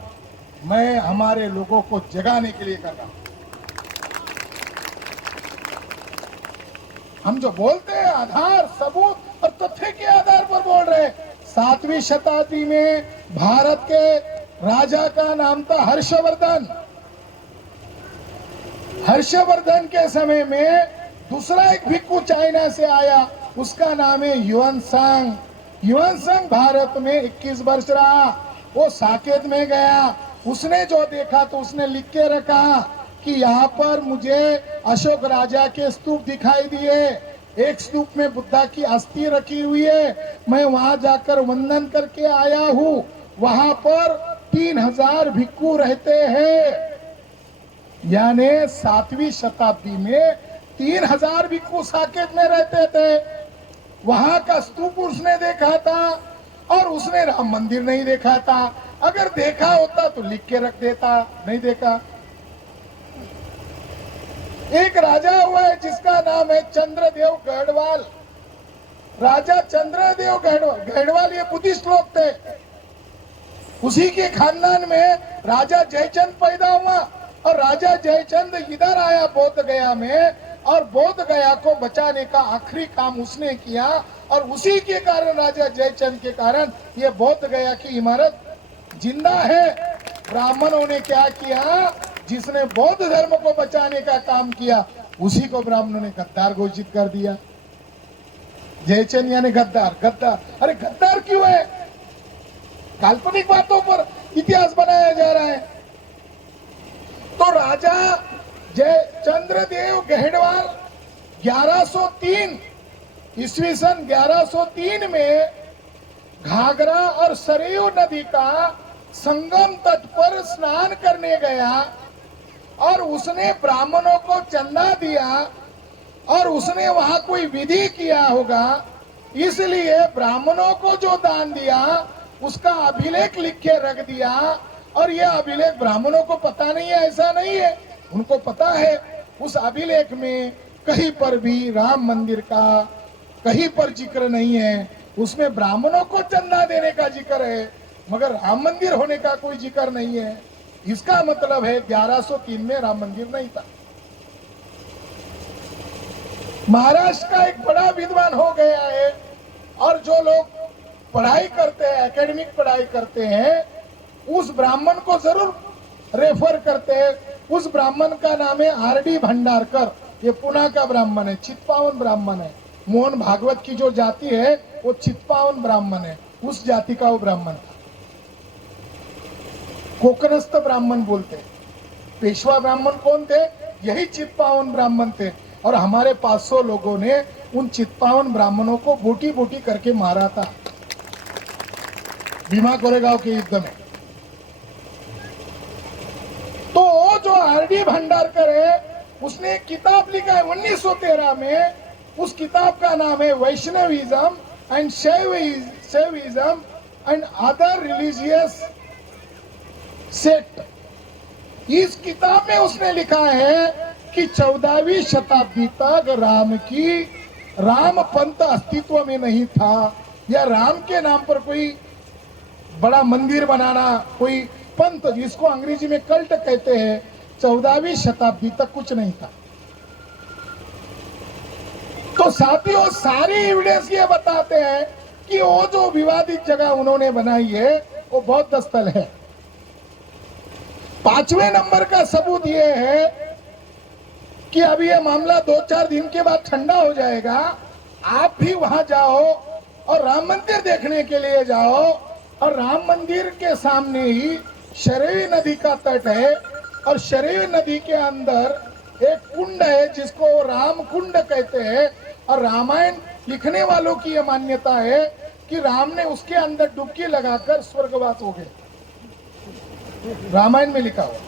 मैं हमारे लोगों को जगाने के लिए कर रहा हूं। हम जो बोलते हैं आधार, सबूत और तथ्य के आधार पर बोल रहे हैं। 7वीं शताब्दी में भारत के राजा का नाम था हर्षवर्धन। हर्षवर्धन के समय में दूसरा एक भिक्षु चाइना से आया, उसका नाम है युवन संघ। युवन संघ भारत में 21 वर्ष रहा। वो साकेत में गया, उसने जो देखा तो उसने लिख के रखा कि यहाँ पर मुझे अशोक राजा के स्तूप दिखाई दिए, एक स्तूप में बुद्धा की अस्थि रखी हुई है, मैं वहां जाकर वंदन करके आया हूँ। वहां पर 3000 भिक्षु रहते हैं। यानी 7वीं शताब्दी में 3000 भिक्षु साकेत में रहते थे। वहां का स्तूप उसने देखा था और उसने राम मंदिर नहीं देखा था। अगर देखा होता तो लिख के रख देता, नहीं देखा। एक राजा हुआ है जिसका नाम है चंद्रदेव गढ़वाल। राजा चंद्रदेव गढ़वाल ये बुद्धिस्ट लोग थे। उसी के खानदान में राजा जयचंद पैदा हुआ और राजा जयचंद इधर आया बोध गया में, और बोध गया को बचाने का आखिरी काम उसने किया। और उसी के कारण, राजा जयचंद के कारण, ये बोध गया की इमारत जिंदा है। ब्राह्मणों ने क्या किया, जिसने बौद्ध धर्म को बचाने का काम किया उसी को ब्राह्मणों ने गद्दार घोषित कर दिया। जयचंद यानी गद्दार। गद्दार, अरे गद्दार क्यों है? काल्पनिक बातों पर इतिहास बनाया जा रहा है। तो राजा जय चंद्रदेव गहेड़वाल 1103 ईस्वी सन 1103 में घाघरा और सरयू नदी का संगम तट पर स्नान करने गया और उसने ब्राह्मणों को चंदा दिया और उसने वहां कोई विधि किया होगा, इसलिए ब्राह्मणों को जो दान दिया उसका अभिलेख लिख के रख दिया। और यह अभिलेख ब्राह्मणों को पता नहीं है ऐसा नहीं है, उनको पता है। उस अभिलेख में कहीं पर भी राम मंदिर का कहीं पर जिक्र नहीं है। उसमें ब्राह्मणों को चंदा देने का जिक्र है मगर राम मंदिर होने का कोई जिक्र नहीं है। इसका मतलब है 1103 में राम मंदिर नहीं था। महाराष्ट्र का एक बड़ा विद्वान हो गया है और जो लोग पढ़ाई करते हैं, एकेडमिक पढ़ाई करते हैं, उस ब्राह्मण को जरूर रेफर करते हैं। उस ब्राह्मण का नाम है आर.डी. भंडारकर। ये पुणे का ब्राह्मण है, चित्पावन ब्राह्मण है। मोहन भागवत की जो जाति है वो चित्पावन ब्राह्मण है, उस जाति का वो ब्राह्मण था। कोकणस्थ ब्राह्मण बोलते। पेशवा ब्राह्मण कौन थे? यही चित्पावन ब्राह्मण थे। और हमारे 500 लोगों ने उन चित्पावन ब्राह्मणों को बोटी बोटी करके मारा था भीमा कोरेगांव के युद्ध में। तो जो आर.डी. भंडारकर है उसने एक किताब लिखा है 1913 में। उस किताब का नाम है Vaishnavism and Shaivism and other religious sect. इस किताब में उसने लिखा है कि 14वीं शताब्दी तक राम पंथ अस्तित्व में नहीं था, या राम के नाम पर कोई बड़ा मंदिर बनाना, कोई पंथ जिसको अंग्रेजी में कल्ट कहते हैं, 14वीं शताब्दी तक कुछ नहीं था। तो साथियों, सारी एविडेंस ये बताते हैं कि वो जो विवादित जगह उन्होंने बनाई है वो बौद्ध स्थल है। 5वें नंबर का सबूत ये है कि अभी ये मामला 2-4 दिन के बाद ठंडा हो जाएगा। आप भी वहां जाओ और राम मंदिर देखने के लिए जाओ, और राम मंदिर के सामने ही शरयू नदी का तट है और शरयू नदी के अंदर एक कुंड है जिसको राम कुंड कहते हैं। और रामायण लिखने वालों की यह मान्यता है कि राम ने उसके अंदर डुबकी लगाकर स्वर्गवास हो गए, रामायण में लिखा हुआ।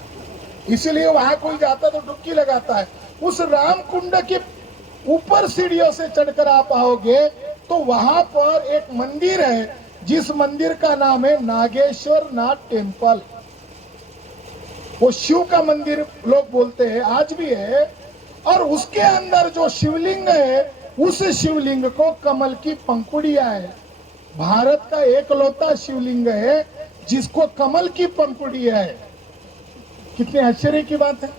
इसीलिए वहां कोई जाता तो डुबकी लगाता है। उस राम कुंड के ऊपर सीढ़ियों से चढ़कर आप आओगे तो वहां पर एक मंदिर है जिस मंदिर का नाम है नागेश्वर नाथ टेम्पल। वो शिव का मंदिर लोग बोलते हैं, आज भी है। और उसके अंदर जो शिवलिंग है उस शिवलिंग को कमल की पंखुड़ियां है। भारत का एकलौता शिवलिंग है जिसको कमल की पंखुड़ियां है। कितने आश्चर्य की बात है।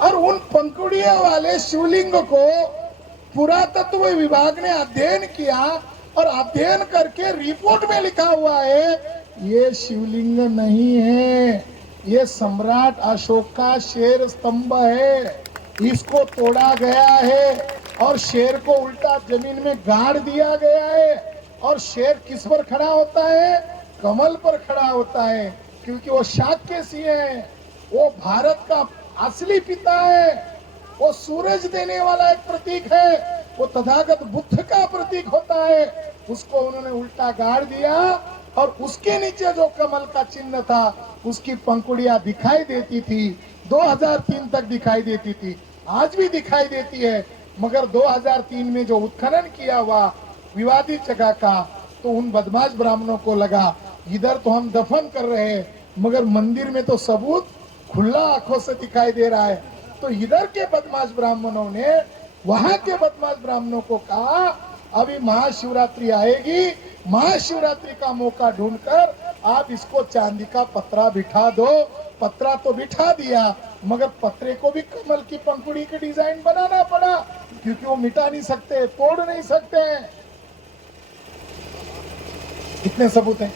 और उन पंखुड़ियों वाले शिवलिंग को पुरातत्व विभाग ने अध्ययन किया और अध्ययन करके रिपोर्ट में लिखा हुआ है ये शिवलिंग नहीं है, ये सम्राट अशोक का शेर स्तंभ है। इसको तोड़ा गया है और शेर को उल्टा जमीन में गाड़ दिया गया है। और शेर किस पर खड़ा होता है? कमल पर खड़ा होता है, क्योंकि वो शाक्यसी है। वो भारत का असली पिता है। वो सूरज देने वाला एक प्रतीक है। वो तथागत बुद्ध का प्रतीक होता है। उसको उन्होंने उल्टा गाड़ दिया और उसके नीचे जो कमल का चिन्ह था उसकी पंखुड़ियां दिखाई देती थी। 2003 तक दिखाई देती थी, आज भी दिखाई देती है। मगर 2003 में जो उत्खनन किया हुआ विवादित जगह का, तो उन बदमाश ब्राह्मणों को लगा इधर तो हम दफन कर रहे हैं मगर मंदिर में तो सबूत खुला आंखों से दिखाई दे रहा है। तो इधर के बदमाश ब्राह्मणों ने वहां के बदमाश ब्राह्मणों को कहा अभी महाशिवरात्रि आएगी, महाशिवरात्रि का मौका ढूंढकर आप इसको चांदी का पत्रा बिठा दो। पत्रा तो बिठा दिया, मगर पत्रे को भी कमल की पंखुड़ी के डिजाइन बनाना पड़ा, क्योंकि वो मिटा नहीं सकते, तोड़ नहीं सकते हैं। इतने सबूत हैं।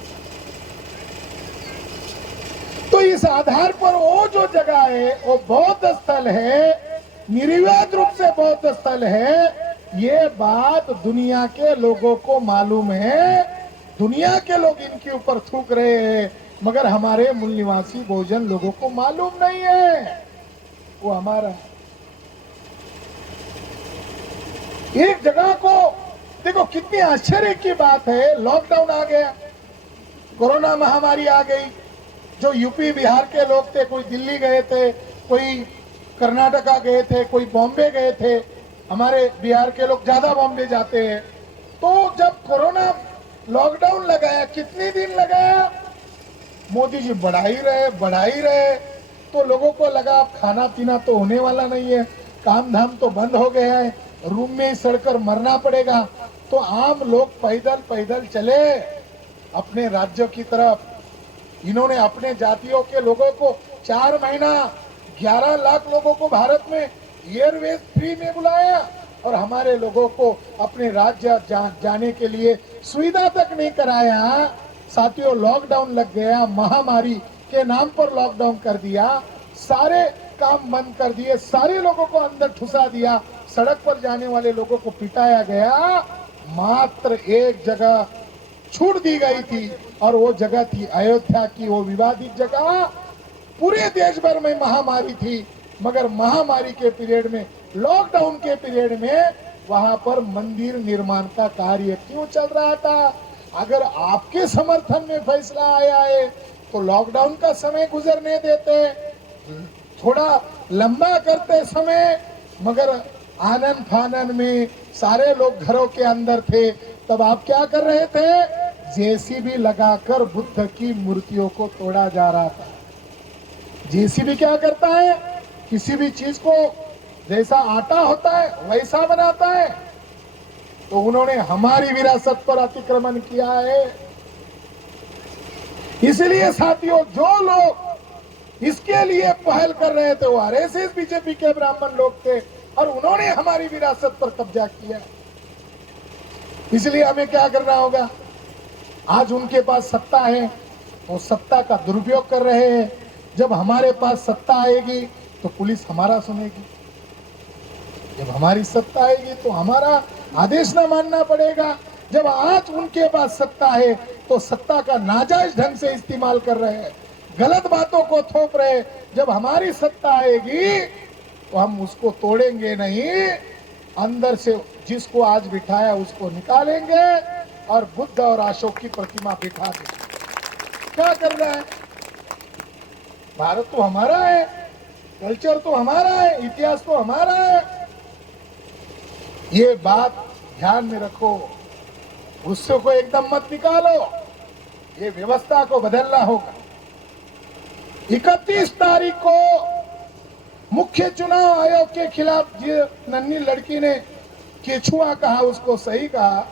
तो इस आधार पर वो जो जगह है वो बौद्ध स्थल है, निर्विवाद रूप से बौद्ध स्थल है। ये बात दुनिया के लोगों को मालूम है। दुनिया के लोग इनके ऊपर थूक रहे हैं, मगर हमारे मूल निवासी बहुजन लोगों को मालूम नहीं है वो हमारा है। एक जगह को देखो, कितनी आश्चर्य की बात है। लॉकडाउन आ गया, कोरोना महामारी आ गई। जो यूपी बिहार के लोग थे, कोई दिल्ली गए थे, कोई कर्नाटका गए थे, कोई बॉम्बे गए थे। हमारे बिहार के लोग ज्यादा बॉम्बे जाते हैं। तो जब कोरोना लॉकडाउन लगाया, कितने दिन लगाया, मोदी जी बढ़ा ही रहे। तो लोगों को लगा अब खाना पीना तो होने वाला नहीं है, काम धाम तो बंद हो गया है, रूम में ही सड़कर मरना पड़ेगा। तो आम लोग पैदल पैदल चले अपने राज्यों की तरफ। इन्होंने अपने जातियों के लोगों को 4 महीना 11 लाख लोगों को भारत में एयरवेज फ्री में बुलाया, और हमारे लोगों को अपने राज्य जाने के लिए सुविधा तक नहीं कराया। साथियों, लॉकडाउन लग गया, महामारी के नाम पर लॉकडाउन कर दिया, सारे काम बंद कर दिए, सारे लोगों को अंदर ठुसा दिया, सड़क पर जाने वाले लोगों को पिटाया गया। मात्र एक जगह छूट दी गई थी, और वो जगह थी अयोध्या की, वो विवादित जगह। पूरे देश भर में महामारी थी, मगर महामारी के पीरियड में, लॉकडाउन के पीरियड में वहां पर मंदिर निर्माण का कार्य क्यों चल रहा था? अगर आपके समर्थन में फैसला आया है तो लॉकडाउन का समय गुजरने देते, थोड़ा लंबा करते समय। मगर आनंद फानन में सारे लोग घरों के अंदर थे, तब आप क्या कर रहे थे? जेसीबी लगाकर बुद्ध की मूर्तियों को तोड़ा जा रहा था। जेसीबी क्या करता है? किसी भी चीज को जैसा आटा होता है वैसा बनाता है। तो उन्होंने हमारी विरासत पर अतिक्रमण किया है। इसलिए साथियों, जो लोग इसके लिए पहल कर रहे थे वो आरएसएस बीजेपी के ब्राह्मण लोग थे, और उन्होंने हमारी विरासत पर कब्जा किया। इसलिए हमें क्या करना होगा? आज उनके पास सत्ता है, वो सत्ता का दुरुपयोग कर रहे हैं। जब हमारे पास सत्ता आएगी तो पुलिस हमारा सुनेगी, जब हमारी सत्ता आएगी तो हमारा आदेश न मानना पड़ेगा। जब आज उनके पास सत्ता है तो सत्ता का नाजायज ढंग से इस्तेमाल कर रहे हैं, गलत बातों को थोप रहे। जब हमारी सत्ता आएगी तो हम उसको तोड़ेंगे नहीं, अंदर से जिसको आज बिठाया उसको निकालेंगे और बुद्ध और अशोक की प्रतिमा बिठा देंगे। क्या करना है? भारत तो हमारा है, कल्चर तो हमारा है, इतिहास तो हमारा है। ये बात ध्यान में रखो, गुस्से को एकदम मत निकालो, ये व्यवस्था को बदलना होगा। 31 तारीख को मुख्य चुनाव आयोग के खिलाफ जो नन्ही लड़की ने केछुआ कहा, उसको सही कहा।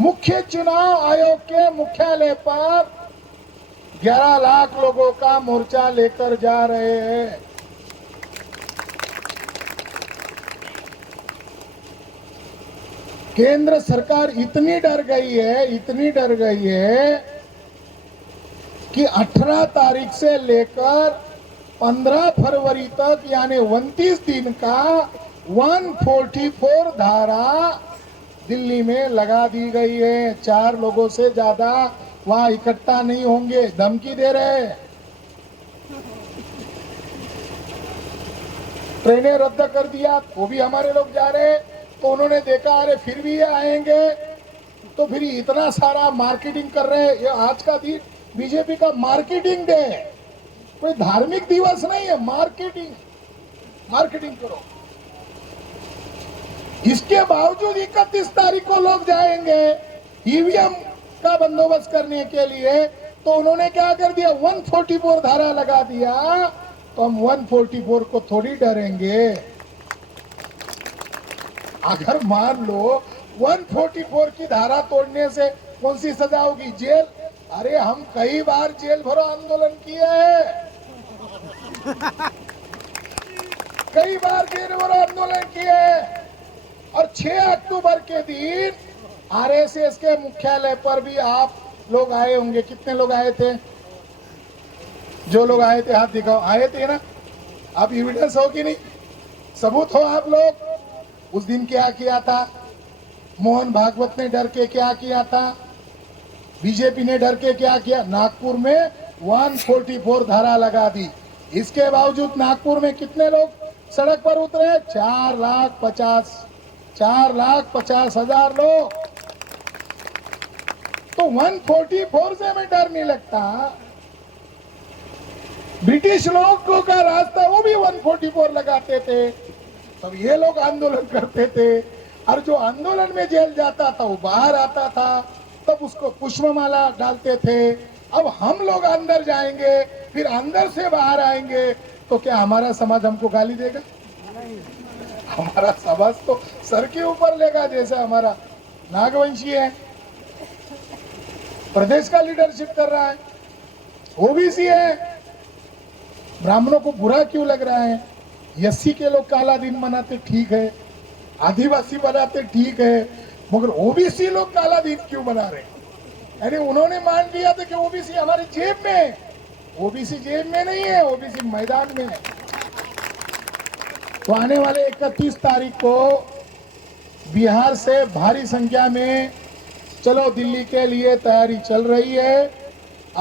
मुख्य चुनाव आयोग के मुख्यालय पर 11 लाख लोगों का मोर्चा लेकर जा रहे हैं। केंद्र सरकार इतनी डर गई है कि 18 तारीख से लेकर 15 फरवरी तक, यानी 29 दिन का 144 धारा दिल्ली में लगा दी गई है। 4 लोगों से ज्यादा वहां इकट्ठा नहीं होंगे, धमकी दे रहे हैं। ट्रेनें रद्द कर दिया, वो भी हमारे लोग जा रहे हैं। तो उन्होंने देखा, अरे फिर भी ये आएंगे, तो फिर इतना सारा मार्केटिंग कर रहे हैं। ये आज का दिन बीजेपी का मार्केटिंग डे है, कोई धार्मिक दिवस नहीं है। मार्केटिंग करो। इसके बावजूद 31 तारीख को लोग जाएंगे ईवीएम का बंदोबस्त करने के लिए, तो उन्होंने क्या कर दिया? 144 धारा लगा दिया। तो हम 144 को थोड़ी डरेंगे। अगर मान लो 144 की धारा तोड़ने से कौन सी सजा होगी? जेल। अरे हम कई बार जेल भरो आंदोलन किए हैं, कई बार जेल भरो आंदोलन किए हैं। और 6 अक्टूबर के दिन आरएसएस के मुख्यालय पर भी आप लोग आए होंगे। कितने लोग आए थे? जो लोग आए थे हाथ दिखाओ। आए थे ना? आप एविडेंस हो कि नहीं? सबूत हो आप लोग? उस दिन क्या किया था? मोहन भागवत ने डर के क्या किया था? बीजेपी ने डर के क्या किया? नागपुर में 144 धारा लगा दी। इसके बावजूद नागपुर में कितने लोग सड़क पर उतरे? 4,50,000 लोग। तो 144 से हमें डर नहीं लगता। ब्रिटिश लोगों का रास्ता वो भी 144 लगाते थे, तब ये लोग आंदोलन करते थे। और जो आंदोलन में जेल जाता था वो बाहर आता था, तब उसको पुष्पमाला डालते थे। अब हम लोग अंदर जाएंगे, फिर अंदर से बाहर आएंगे, तो क्या हमारा समाज हमको गाली देगा? हमारा समाज तो सर के ऊपर लेगा। जैसे हमारा नागवंशी है, प्रदेश का लीडरशिप कर रहा है, ओबीसी है, ब्राह्मणों को बुरा क्यों लग रहा है? एससी के लोग काला दिन मनाते, ठीक है, आदिवासी मनाते, ठीक है, मगर ओबीसी लोग काला दिन क्यों मना रहे? अरे उन्होंने मान लिया था कि ओबीसी हमारी जेब में है। ओबीसी जेब में नहीं है, ओबीसी मैदान में है। तो आने वाले 31 तारीख को बिहार से भारी संख्या में चलो दिल्ली के लिए तैयारी चल रही है।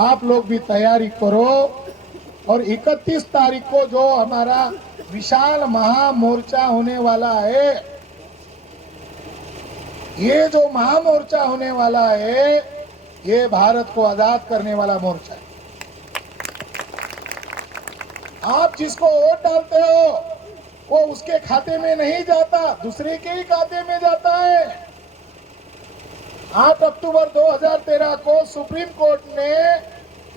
आप लोग भी तैयारी करो। और 31 तारीख को जो हमारा विशाल महामोर्चा होने वाला है, ये जो महामोर्चा होने वाला है, ये भारत को आजाद करने वाला मोर्चा है। आप जिसको वोट डालते हो वो उसके खाते में नहीं जाता, दूसरे के ही खाते में जाता है। 8 अक्टूबर 2013 को सुप्रीम कोर्ट ने,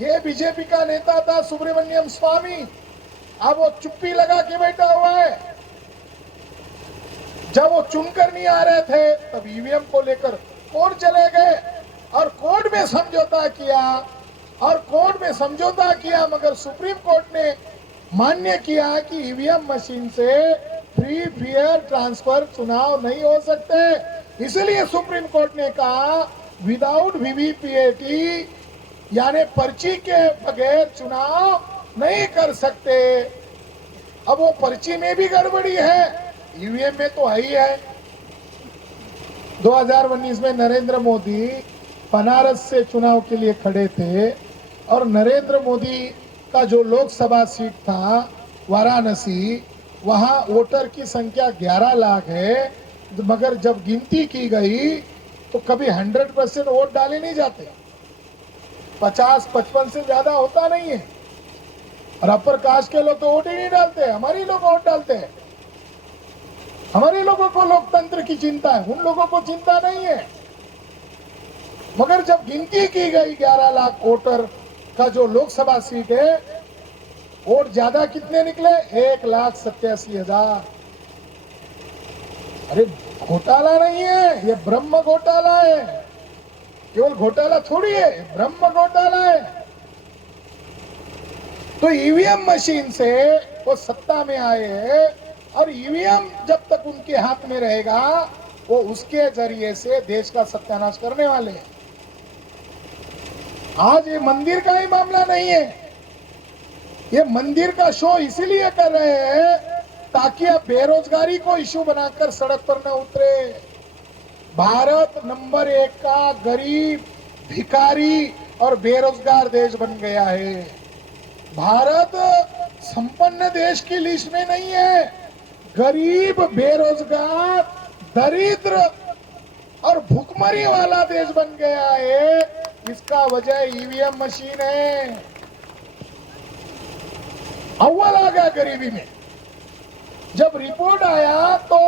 ये बीजेपी का नेता था सुब्रमण्यम स्वामी, अब वो चुप्पी लगा के बैठा हुआ है। जब वो चुनकर नहीं आ रहे थे तब ईवीएम को लेकर कोर्ट चले गए और कोर्ट में समझौता किया, मगर सुप्रीम कोर्ट ने मान्य किया कि ईवीएम मशीन से फ्री फेयर ट्रांसफर चुनाव नहीं हो सकते। इसलिए सुप्रीम कोर्ट ने कहा विदाउट वीवीपीएटी, यानी पर्ची के बगैर चुनाव नहीं कर सकते। अब वो पर्ची में भी गड़बड़ी है, ईवीएम में तो है ही है। 2019 में नरेंद्र मोदी बनारस से चुनाव के लिए खड़े थे और नरेंद्र मोदी का जो लोकसभा सीट था वाराणसी, वहां वोटर की संख्या 11 लाख है, मगर जब गिनती की गई तो कभी 100% वोट डाले नहीं जाते, 50-55 से ज्यादा होता नहीं है। और अपर कास्ट के लोग तो वोट ही नहीं डालते, हमारे लोग वोट डालते हैं। हमारे लोगों को लोकतंत्र की चिंता है, उन लोगों को चिंता नहीं है। मगर जब गिनती की गई 11 लाख वोटर का जो लोकसभा सीट है, वोट ज्यादा कितने निकले? 1,87,000। अरे घोटाला नहीं है, ये ब्रह्म घोटाला है। केवल घोटाला थोड़ी है, ब्रह्म घोटाला है। तो ईवीएम मशीन से वो सत्ता में आए हैं और ईवीएम जब तक उनके हाथ में रहेगा वो उसके जरिए से देश का सत्यानाश करने वाले हैं। आज ये मंदिर का ही मामला नहीं है, ये मंदिर का शो इसीलिए कर रहे हैं ताकि आप बेरोजगारी को इशू बनाकर सड़क पर न उतरे। भारत नंबर 1 का गरीब, भिखारी और बेरोजगार देश बन गया है। भारत संपन्न देश की लिस्ट में नहीं है, गरीब, बेरोजगार, दरिद्र और भुखमरी वाला देश बन गया है। इसका वजह ईवीएम मशीन है। अव्वल आ गया गरीबी में। जब रिपोर्ट आया तो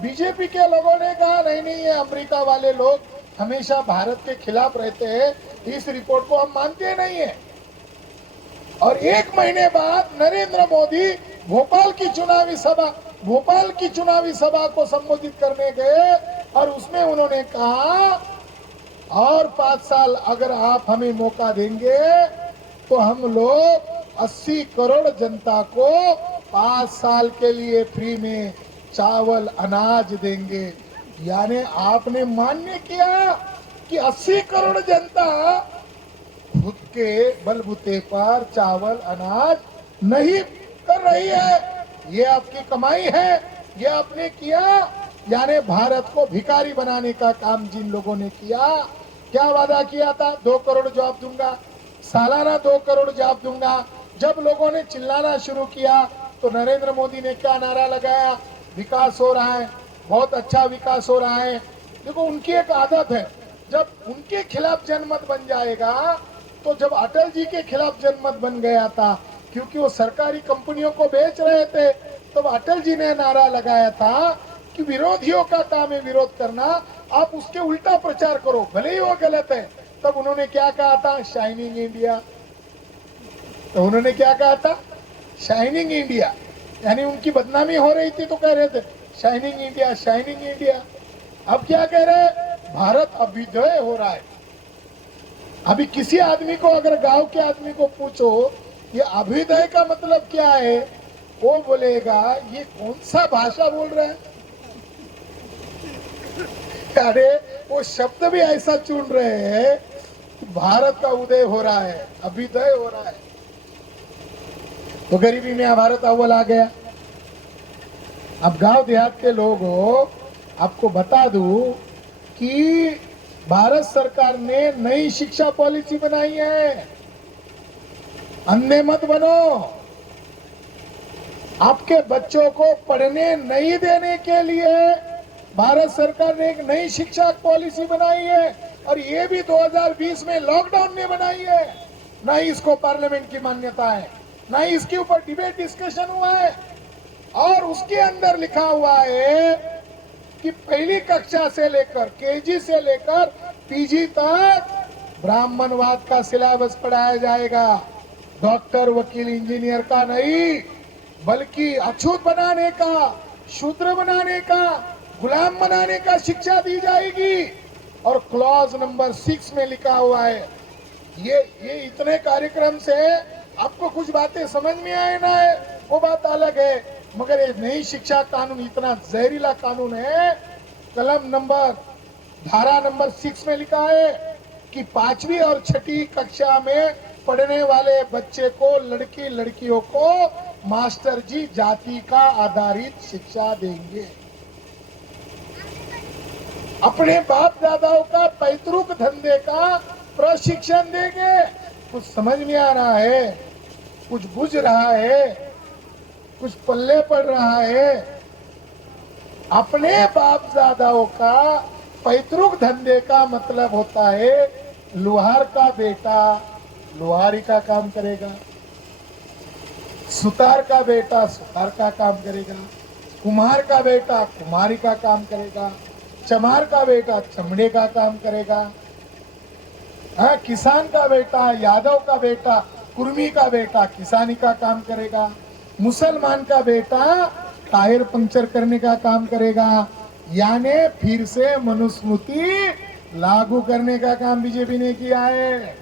बीजेपी के लोगों ने कहा नहीं नहीं, ये अमेरिका वाले लोग हमेशा भारत के खिलाफ रहते हैं, इस रिपोर्ट को हम मानते नहीं है। और 1 महीने बाद नरेंद्र मोदी भोपाल की चुनावी सभा को संबोधित करने गए और उसमें उन्होंने कहा और 5 साल अगर आप हमें मौका देंगे तो हम लोग 80 करोड़ जनता को 5 साल के लिए फ्री में चावल अनाज देंगे। यानी आपने मान्य किया कि 80 करोड़ जनता खुद के बलबूते पर चावल अनाज नहीं कर रही है, ये आपकी कमाई है, ये आपने किया। यानी भारत को भिखारी बनाने का काम जिन लोगों ने किया, क्या वादा किया था? 2 करोड़ जॉब दूंगा, सालाना 2 करोड़ जॉब दूंगा। जब लोगों ने चिल्लाना शुरू किया तो नरेंद्र मोदी ने क्या नारा लगाया? विकास हो रहा है, बहुत अच्छा विकास हो रहा है। देखो उनकी एक आदत है, जब उनके खिलाफ जनमत बन जाएगा, तो जब अटल जी के खिलाफ जनमत बन गया था क्योंकि वो सरकारी कंपनियों को बेच रहे थे, तब अटल जी ने नारा लगाया था कि विरोधियों का काम है विरोध करना, आप उसके उल्टा प्रचार करो भले ही वो गलत है। तब उन्होंने क्या कहा था? Shining India. तो उन्होंने क्या कहा था? Shining India. यानी उनकी बदनामी हो रही थी तो कह रहे थे शाइनिंग इंडिया, शाइनिंग इंडिया। अब क्या कह रहे हैं? भारत अभ्युदय हो रहा है। अभी किसी आदमी को, अगर गांव के आदमी को पूछो ये अभ्युदय का मतलब क्या है, वो बोलेगा ये कौन सा भाषा बोल रहा है। अरे वो शब्द भी ऐसा चुन रहे हैं कि भारत का उदय हो रहा है, अभ्युदय हो रहा है। तो गरीबी में भारत अव्वल आ गया। अब गांव देहात के लोग हो, आपको बता दूं कि भारत सरकार ने नई शिक्षा पॉलिसी बनाई है। अंधे मत बनो। आपके बच्चों को पढ़ने नहीं देने के लिए भारत सरकार ने एक नई शिक्षा पॉलिसी बनाई है, और ये भी 2020 में लॉकडाउन में बनाई है। ना ही इसको पार्लियामेंट की मान्यता है, ना ही इसके ऊपर डिबेट डिस्कशन हुआ है। और उसके अंदर लिखा हुआ है कि पहली कक्षा से लेकर केजी से लेकर पीजी तक ब्राह्मणवाद का सिलेबस पढ़ाया जाएगा। डॉक्टर, वकील, इंजीनियर का नहीं, बल्कि अछूत बनाने का, शूद्र बनाने का, गुलाम बनाने का शिक्षा दी जाएगी। और क्लॉज नंबर 6 में लिखा हुआ है, ये इतने कार्यक्रम से आपको कुछ बातें समझ में आए ना है वो बात अलग है, मगर ये नई शिक्षा कानून इतना जहरीला कानून है। धारा नंबर 6 में लिखा है कि 5वीं और 6ठी कक्षा में पढ़ने वाले बच्चे को, लड़की लड़कियों को मास्टर जी जाति का आधारित शिक्षा देंगे। अपने बाप दादाओं का पैतृक धंधे का प्रशिक्षण देंगे। कुछ समझ में आ रहा है, कुछ बुझ रहा है, कुछ पल्ले पड़ रहा है। अपने बाप दादाओं का पैतृक धंधे का मतलब होता है लोहार का बेटा लोहारी का काम करेगा, सुतार का बेटा सुतार का काम करेगा, कुम्हार का बेटा कुम्हारी का काम करेगा, चमार का बेटा चमड़े का काम करेगा, किसान का बेटा, यादव का बेटा, कुर्मी का बेटा किसानी का काम करेगा, मुसलमान का बेटा टायर पंक्चर करने का काम करेगा। यानी फिर से मनुस्मृति लागू करने का काम बीजेपी ने किया है।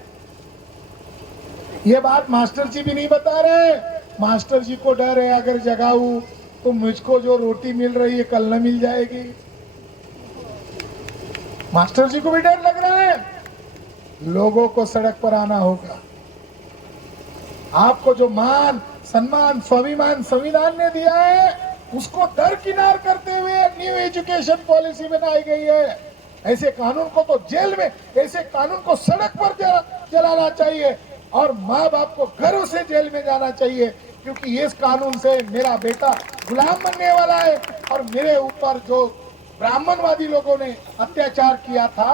ये बात मास्टर जी भी नहीं बता रहे। मास्टर जी को डर है अगर जगाऊं तो मुझको जो रोटी मिल रही है कल न मिल जाएगी। मास्टर जी को भी डर लग रहा है। लोगों को सड़क पर आना होगा। आपको जो मान, सम्मान, स्वाभिमान संविधान ने दिया है उसको दरकिनार करते हुए न्यू एजुकेशन पॉलिसी बनाई गई है। ऐसे कानून को तो जेल में, ऐसे कानून को सड़क पर जलाना चाहिए और माँ बाप को घरों से जेल में जाना चाहिए, क्योंकि इस कानून से मेरा बेटा गुलाम बनने वाला है। और मेरे ऊपर जो ब्राह्मणवादी लोगों ने अत्याचार किया था,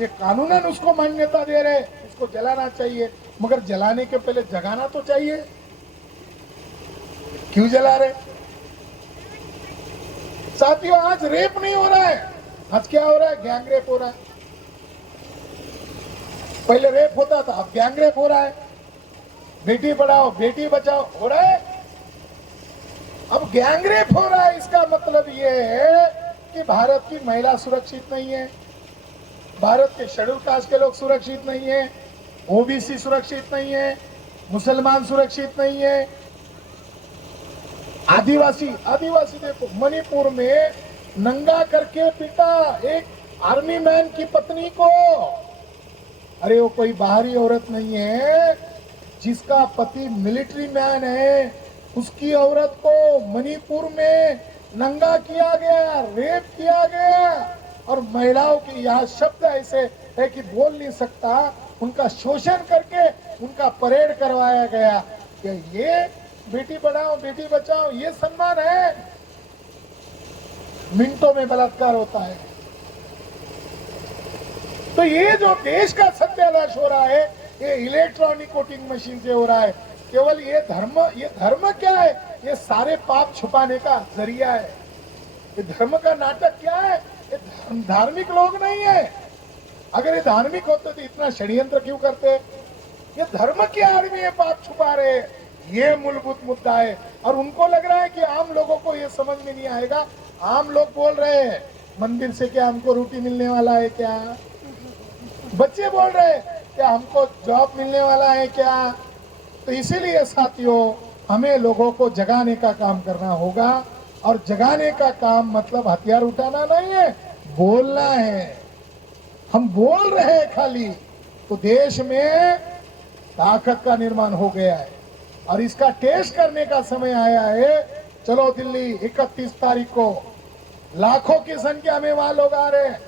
ये कानूनन उसको मान्यता दे रहे, उसको जलाना चाहिए। मगर जलाने के पहले जगाना तो चाहिए। क्यों जला रहे साथियों? आज रेप नहीं हो रहा है, आज क्या हो रहा है? गैंग रेप हो रहा है। पहले रेप होता था, अब गैंग रेप हो रहा है। बेटी पढ़ाओ बेटी बचाओ हो रहा है, अब गैंग रेप हो रहा है। इसका मतलब ये है कि भारत की महिला सुरक्षित नहीं है। भारत के शेड्यूल कास्ट के लोग सुरक्षित नहीं है, ओबीसी सुरक्षित नहीं है, मुसलमान सुरक्षित नहीं है, आदिवासी आदिवासी देखो मणिपुर में नंगा करके पीटा एक आर्मी मैन की पत्नी को। अरे वो कोई बाहरी औरत नहीं है, जिसका पति मिलिट्री मैन है, उसकी औरत को मणिपुर में नंगा किया गया, रेप किया गया। और महिलाओं की यहाँ शब्द ऐसे है कि बोल नहीं सकता, उनका शोषण करके उनका परेड करवाया गया। कि ये बेटी बढ़ाओ बेटी बचाओ ये सम्मान है? मिनटों में बलात्कार होता है। तो ये जो देश का सत्यानाश हो रहा है, ये इलेक्ट्रॉनिक वोटिंग मशीन से हो रहा है। केवल ये धर्म क्या है? ये सारे पाप छुपाने का जरिया है। ये धर्म का नाटक क्या है? ये धार्मिक लोग नहीं है। अगर ये धार्मिक होते तो इतना षड्यंत्र क्यों करते? ये धर्म की आड़ में ये पाप छुपा रहे, ये मूलभूत मुद्दा है। और उनको लग रहा है कि आम लोगों को ये समझ में नहीं आएगा। आम लोग बोल रहे हैं मंदिर से क्या हमको रोटी मिलने वाला है क्या? बच्चे बोल रहे हैं क्या हमको जॉब मिलने वाला है क्या? तो इसीलिए साथियों, हमें लोगों को जगाने का काम करना होगा। और जगाने का काम मतलब हथियार उठाना नहीं है, बोलना है। हम बोल रहे हैं खाली, तो देश में ताकत का निर्माण हो गया है। और इसका टेस्ट करने का समय आया है। चलो दिल्ली 31 तारीख को लाखों की संख्या में वहां लोग आ रहे हैं।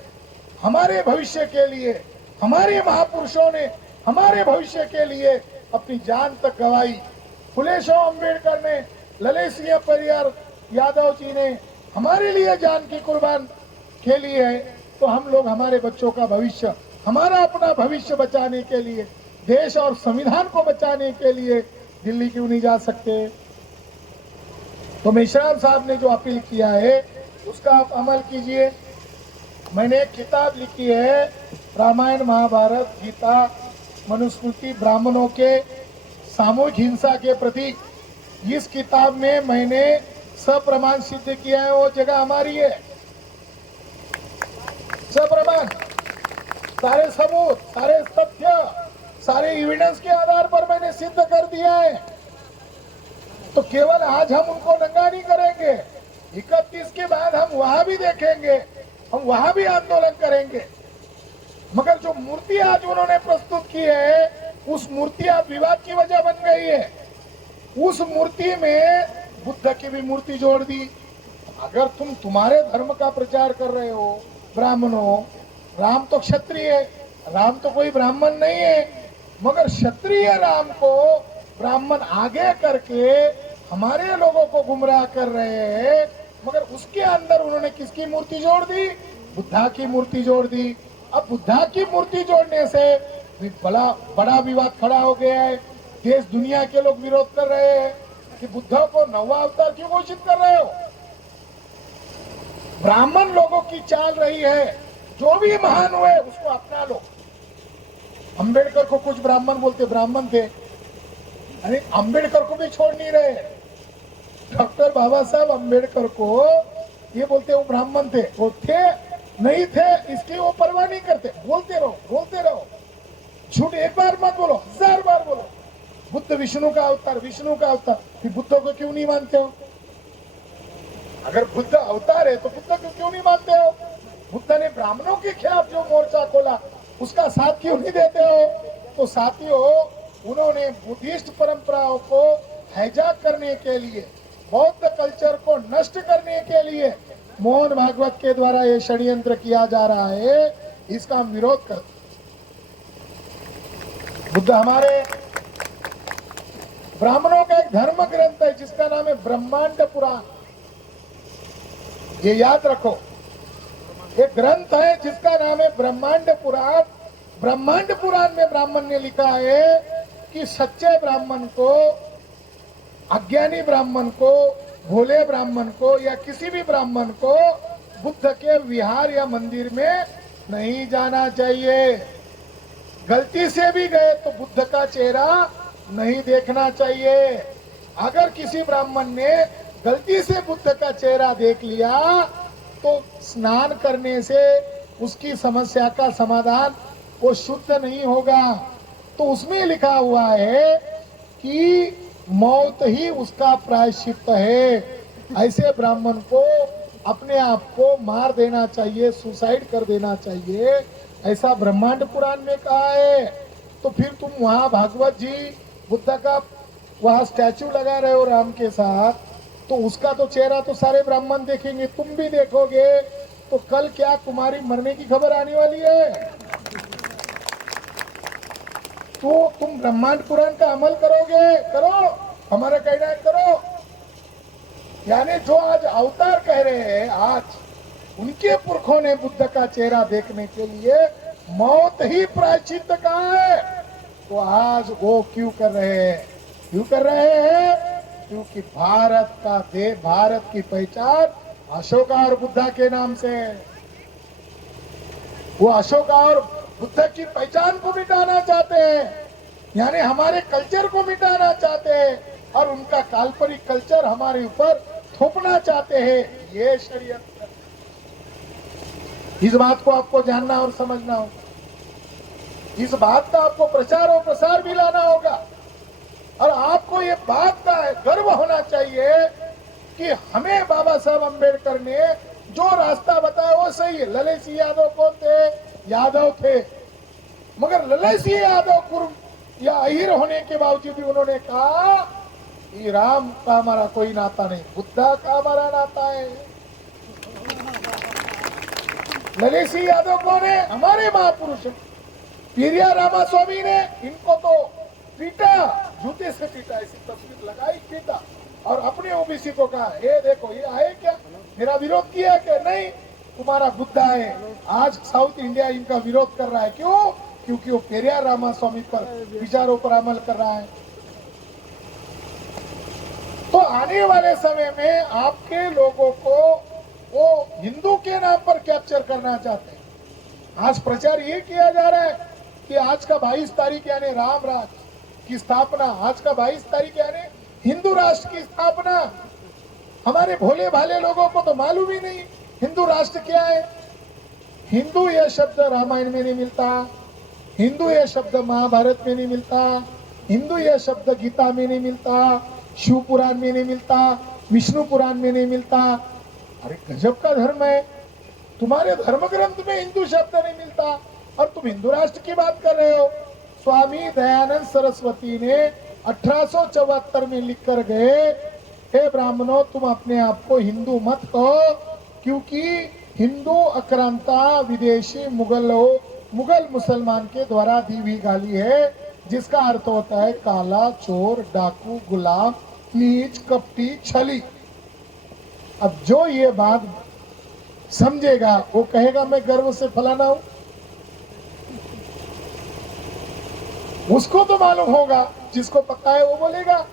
हमारे भविष्य के लिए हमारे महापुरुषों ने हमारे भविष्य के लिए अपनी जान तक गवाई। फुले शाह अम्बेडकर ने, ललित सिंह परियार यादव जी ने हमारे लिए जान की कुर्बान खेली है। तो हम लोग हमारे बच्चों का भविष्य, हमारा अपना भविष्य बचाने के लिए, देश और संविधान को बचाने के लिए दिल्ली क्यों नहीं जा सकते? तो मेश्राम साहब ने जो अपील किया है उसका आप अमल कीजिए। मैंने एक किताब लिखी है, रामायण महाभारत गीता मनुस्मृति ब्राह्मणों के सामूहिक हिंसा के प्रति। इस किताब में मैंने सप्रमाण सिद्ध किया है, वो जगह हमारी है। सप्रमाण, सारे सबूत, सारे तथ्य, सारे एविडेंस के आधार पर मैंने सिद्ध कर दिया है। तो केवल आज हम उनको नंगा नहीं करेंगे, 31 के बाद हम वहां भी देखेंगे, हम वहां भी आंदोलन करेंगे। मगर जो मूर्ति आज उन्होंने प्रस्तुत की है, उस मूर्ति आज विवाद की वजह बन गई है। उस मूर्ति में बुद्ध की भी मूर्ति जोड़ दी। अगर तुम तुम्हारे धर्म का प्रचार कर रहे हो, ब्राह्मणों, राम तो क्षत्रिय है, राम तो कोई ब्राह्मण नहीं है, मगर क्षत्रिय राम को ब्राह्मण आगे करके हमारे लोगों को गुमराह कर रहे हैं। मगर उसके अंदर उन्होंने किसकी मूर्ति जोड़ दी? बुद्धा की मूर्ति जोड़ दी। अब बुद्धा की मूर्ति जोड़ने से बड़ा विवाद खड़ा हो गया है। देश दुनिया के लोग विरोध कर रहे हैं कि बुद्धा को नवा अवतार क्यों घोषित कर रहे हो? ब्राह्मण लोगों की चाल रही है, जो भी महान हुए उसको अपना लो। अंबेडकर को कुछ ब्राह्मण बोलते, ब्राह्मण थे, अरे अंबेडकर को भी छोड़ नहीं रहे। डॉक्टर बाबा साहब अंबेडकर को ये बोलते वो ब्राह्मण थे, वो थे नहीं थे इसकी वो परवाह नहीं करते। बोलते रहो, झूठ एक बार मत बोलो, 1000 बार बोलो। बुद्ध विष्णु का अवतार, विष्णु का अवतार, फिर बुद्ध को क्यों नहीं मानते हो? अगर बुद्ध अवतार है तो बुद्ध को क्यों नहीं मानते हो? बुद्ध ने ब्राह्मणों के खिलाफ जो मोर्चा खोला उसका साथ क्यों नहीं देते हो? तो साथियों, उन्होंने बुद्धिस्ट परंपराओं को हाईजैक करने के लिए, बौद्ध कल्चर को नष्ट करने के लिए मोहन भागवत के द्वारा ये षड्यंत्र किया जा रहा है। इसका हम विरोध करते। बुद्ध हमारे ब्राह्मणों का एक धर्म ग्रंथ है जिसका नाम है ब्रह्मांड पुराण। ये याद रखो, एक ग्रंथ है जिसका नाम है ब्रह्मांड पुराण। ब्रह्मांड पुराण में ब्राह्मण ने लिखा है कि सच्चे ब्राह्मण को, अज्ञानी ब्राह्मण को, भोले ब्राह्मण को या किसी भी ब्राह्मण को बुद्ध के विहार या मंदिर में नहीं जाना चाहिए। गलती से भी गए तो बुद्ध का चेहरा नहीं देखना चाहिए। अगर किसी ब्राह्मण ने गलती से बुद्ध का चेहरा देख लिया तो स्नान करने से उसकी समस्या का समाधान वो शुद्ध नहीं होगा। तो उसमें लिखा हुआ है कि मौत ही उसका प्रायश्चित है। ऐसे ब्राह्मण को अपने आप को मार देना चाहिए, सुसाइड कर देना चाहिए, ऐसा ब्रह्मांड पुराण में कहा है। तो फिर तुम वहां भागवत जी बुद्ध का वहां स्टैचू लगा रहे हो राम के साथ, तो उसका तो चेहरा तो सारे ब्राह्मण देखेंगे, तुम भी देखोगे, तो कल क्या तुम्हारी मरने की खबर आने वाली है। तो तुम ब्रह्मांड पुराण का अमल करोगे, करो, हमारा कहना है करो। यानी जो आज अवतार कह रहे हैं, आज उनके पुरखों ने बुद्ध का चेहरा देखने के लिए मौत ही प्रायश्चित कहा है। तो आज वो क्यों कर रहे हैं? क्यों कर रहे हैं? क्योंकि भारत की पहचान अशोका और बुद्धा के नाम से है। वो अशोका और बुद्ध की पहचान को मिटाना चाहते हैं, यानी हमारे कल्चर को मिटाना चाहते हैं और उनका काल्पनिक कल्चर हमारे ऊपर थोपना चाहते हैं। ये शरीयत, इस बात को आपको जानना और समझना होगा। इस बात का आपको प्रचार और प्रसार भी लाना होगा और आपको ये बात का गर्व होना चाहिए कि हमें बाबा साहब अम्बेडकर ने जो रास्ता बताया वो सही है। ललित सिंह यादव कौन थे? यादव थे, मगर ललित सिंह यादव कुर्म या अहिर होने के बावजूद भी उन्होंने कहा कि राम का हमारा कोई नाता नहीं, बुद्धा का हमारा नाता है। ललित सिंह यादव कौन है? हमारे महापुरुष। पेरियार रामास्वामी ने इनको तो पीटा, जूते से पीटा, ऐसी तस्वीर लगाई, पीटा और अपने ओबीसी को कहा ये देखो ये आए क्या, मेरा विरोध किया क्या? नहीं, तुम्हारा बुद्धा है। आज साउथ इंडिया इनका विरोध कर रहा है, क्यों? क्योंकि वो पेरियार रामास्वामी पर विचारों पर अमल कर रहा है। तो आने वाले समय में आपके लोगों को वो हिंदू के नाम पर कैप्चर करना चाहते हैं। आज प्रचार ये किया जा रहा है कि आज का 22 तारीख यानी राम राज्य की स्थापना, आज का 22 तारीख यानी हिंदू राष्ट्र की स्थापना। हमारे भोले भाले लोगों को तो मालूम ही नहीं हिंदू राष्ट्र क्या है। हिंदू यह शब्द रामायण में नहीं मिलता, हिंदू यह शब्द महाभारत में नहीं मिलता, हिंदू यह शब्द गीता में नहीं मिलता, शिव पुराण में नहीं मिलता, विष्णु पुराण में नहीं मिलता। अरे गजब का धर्म है, तुम्हारे धर्म ग्रंथ में हिंदू शब्द नहीं मिलता और तुम हिंदू राष्ट्र की बात कर रहे हो। स्वामी दयानंद सरस्वती ने 1874 में लिख कर गए, हे ब्राह्मणों तुम अपने आप को हिंदू मत कहो, क्योंकि हिंदू आक्रांता विदेशी मुगल मुसलमान के द्वारा दी हुई गाली है, जिसका अर्थ होता है काला, चोर, डाकू, गुलाम, नीच, कपटी, छली। अब जो ये बात समझेगा वो कहेगा मैं गर्व से फलाना हूं। उसको तो मालूम होगा, जिसको पता है वो बोलेगा।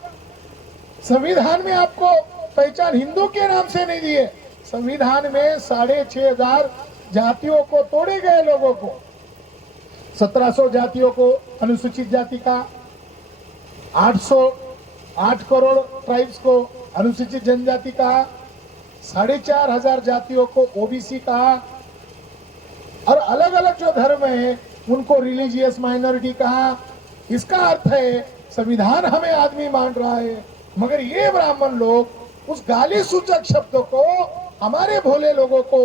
संविधान में आपको पहचान हिंदू के नाम से नहीं दी है। संविधान में 6,500 जातियों को तोड़े गए लोगों को, 1700 जातियों को अनुसूचित जाति का, 8 करोड़ ट्राइब्स को अनुसूचित जनजाति का, 4,500 जातियों को ओबीसी का, और अलग अलग जो धर्म है उनको रिलीजियस माइनॉरिटी कहा। इसका अर्थ है संविधान हमें आदमी मान रहा है, मगर ये ब्राह्मण लोग उस गाली सूचक शब्दों को हमारे भोले लोगों को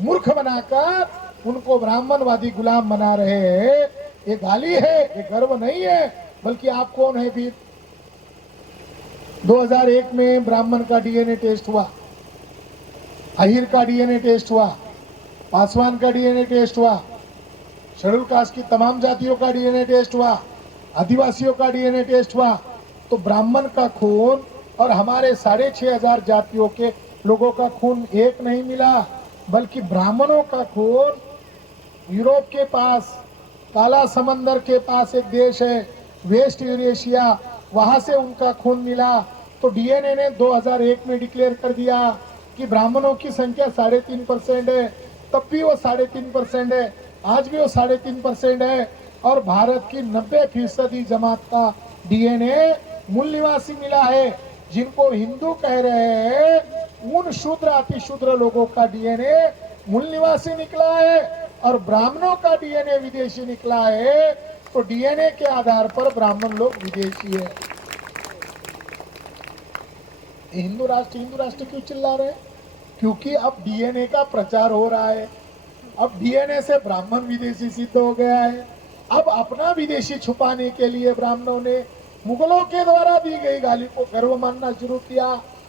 मूर्ख बनाकर उनको ब्राह्मणवादी गुलाम बना रहे हैं। ये गाली है, ये गर्व नहीं है। बल्कि आप कौन है फिर? 2001 में ब्राह्मण का डीएनए टेस्ट हुआ, अहिर का डीएनए टेस्ट हुआ, पासवान का डीएनए टेस्ट हुआ, शेड्यूल कास्ट की तमाम जातियों का डीएनए टेस्ट हुआ, आदिवासियों का डीएनए टेस्ट हुआ। तो ब्राह्मण का खून और हमारे 6,500 जातियों के लोगों का खून एक नहीं मिला, बल्कि ब्राह्मणों का खून यूरोप के पास, काला समंदर के पास एक देश है वेस्ट यूरेशिया, वहां से उनका खून मिला। तो डीएनए ने 2001 में डिक्लेयर कर दिया कि ब्राह्मणों की संख्या 3.5% है, तब भी वो 3.5% है, आज भी वो 3.5% है। और भारत की 90% जमात का डीएनए मूल निवासी मिला है। जिनको हिंदू कह रहे हैं उन शूद्र अति शूद्र लोगों का डीएनए मूल निवासी निकला है। और ब्राह्मणों का डीएनए विदेशी निकला है, तो डीएनए के आधार पर ब्राह्मण लोग विदेशी है। हिंदू राष्ट्र क्यों चिल्ला रहे हैं? क्योंकि अब डीएनए का प्रचार हो रहा है। अब डीएनए से ब्राह्मण विदेशी सिद्ध हो गया है। अब अपना विदेशी छुपाने के लिए ब्राह्मणों ने मुगलों के द्वारा दी गई गाली को गर्व मानना शुरू किया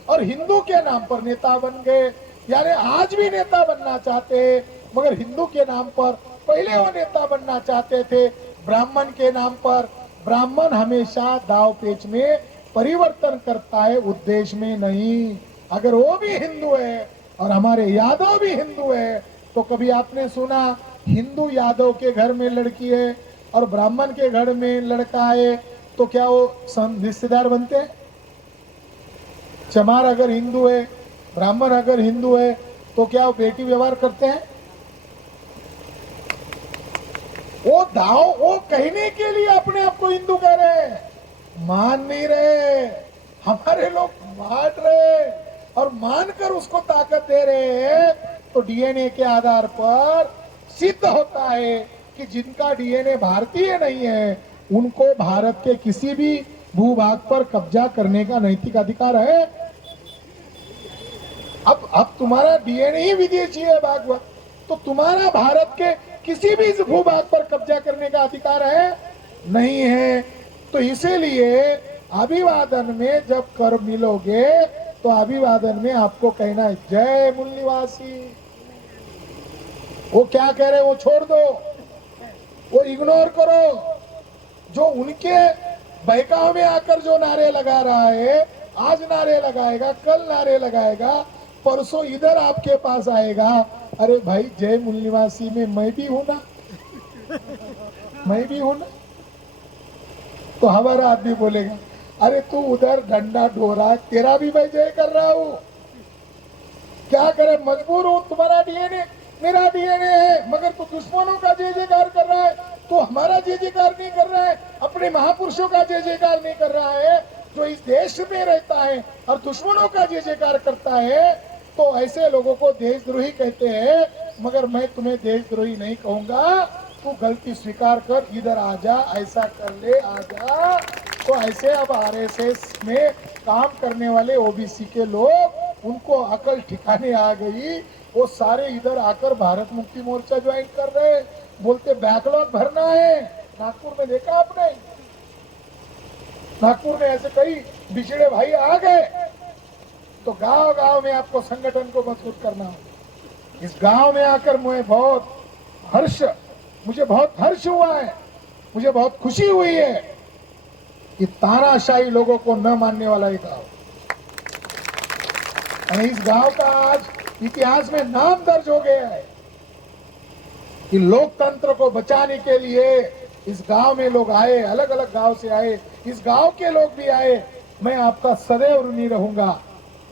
और हिंदू के नाम पर नेता बन गए। यानी आज भी नेता बनना चाहते हैं, मगर हिंदू के नाम पर। पहले वो नेता बनना चाहते थे ब्राह्मण के नाम पर। ब्राह्मण हमेशा दाव पेच में परिवर्तन करता है, उद्देश्य में नहीं। अगर वो भी हिंदू है और हमारे यादव भी हिंदू है, तो कभी आपने सुना हिंदू यादव के घर में लड़की है और ब्राह्मण के घर में लड़का है, तो क्या वो रिश्तेदार बनते हैं? चमार अगर हिंदू है, ब्राह्मण अगर हिंदू है, तो क्या वो बेटी व्यवहार करते हैं? वो दाव वो कहने के लिए अपने आप को हिंदू कह रहे हैं, मान नहीं रहे। हमारे लोग मान रहे और मानकर उसको ताकत दे रहे हैं। तो डीएनए के आधार पर सिद्ध होता है कि जिनका डीएनए भारतीय नहीं है, उनको भारत के किसी भी भूभाग पर कब्जा करने का नैतिक अधिकार है। अब तुम्हारा डीएनए ही विदेशी है भागवत, तो तुम्हारा भारत के किसी भी भूभाग पर कब्जा करने का अधिकार है? नहीं है। तो इसीलिए अभिवादन में जब कर मिलोगे, तो अभिवादन में आपको कहना है जय मूल निवासी। वो क्या कह रहे वो छोड़ दो, वो इग्नोर करो। जो उनके बहकाव में आकर जो नारे लगा रहा है, आज नारे लगाएगा, कल नारे लगाएगा, परसों इधर आपके पास आएगा, अरे भाई जय मूल निवासी में मैं भी हूं ना, मैं भी हूं ना। तो हमारा आदमी बोलेगा अरे तू उधर डंडा ढोरा, तेरा भी मैं जय कर रहा हूं, क्या करे, मजबूर हूं। तुम्हारा डीएनए मेरा डीएनए है, मगर तू दुश्मनों का जय जयकार कर रहा है, तो हमारा जय जयकार नहीं कर रहा है, अपने महापुरुषों का जय जयकार नहीं कर रहा है, जो इस देश में रहता है और दुश्मनों का जय जयकार करता है। तो ऐसे लोगों को देशद्रोही कहते हैं, मगर मैं तुम्हें देशद्रोही नहीं कहूंगा। तू गलती स्वीकार कर, इधर आ जा, ऐसा कर ले, आ जा। तो ऐसे अब आरएसएस में काम करने वाले ओबीसी के लोग, उनको अकल ठिकाने आ गई, वो सारे इधर आकर भारत मुक्ति मोर्चा ज्वाइन कर रहे, बोलते बैकलॉग भरना है। नागपुर में देखा आपने, नागपुर में ऐसे कई बिछड़े भाई आ गए। तो गांव गांव में आपको संगठन को मजबूत करना है। इस गांव में आकर मुझे बहुत हर्ष हुआ है, मुझे बहुत खुशी हुई है कि तानाशाही लोगों को न मानने वाला ये गांव, इस गांव का आज इतिहास में नाम दर्ज हो गया है कि लोकतंत्र को बचाने के लिए इस गांव में लोग आए, अलग अलग गांव से आए, इस गांव के लोग भी आए। मैं आपका सदैव ऋणी रहूंगा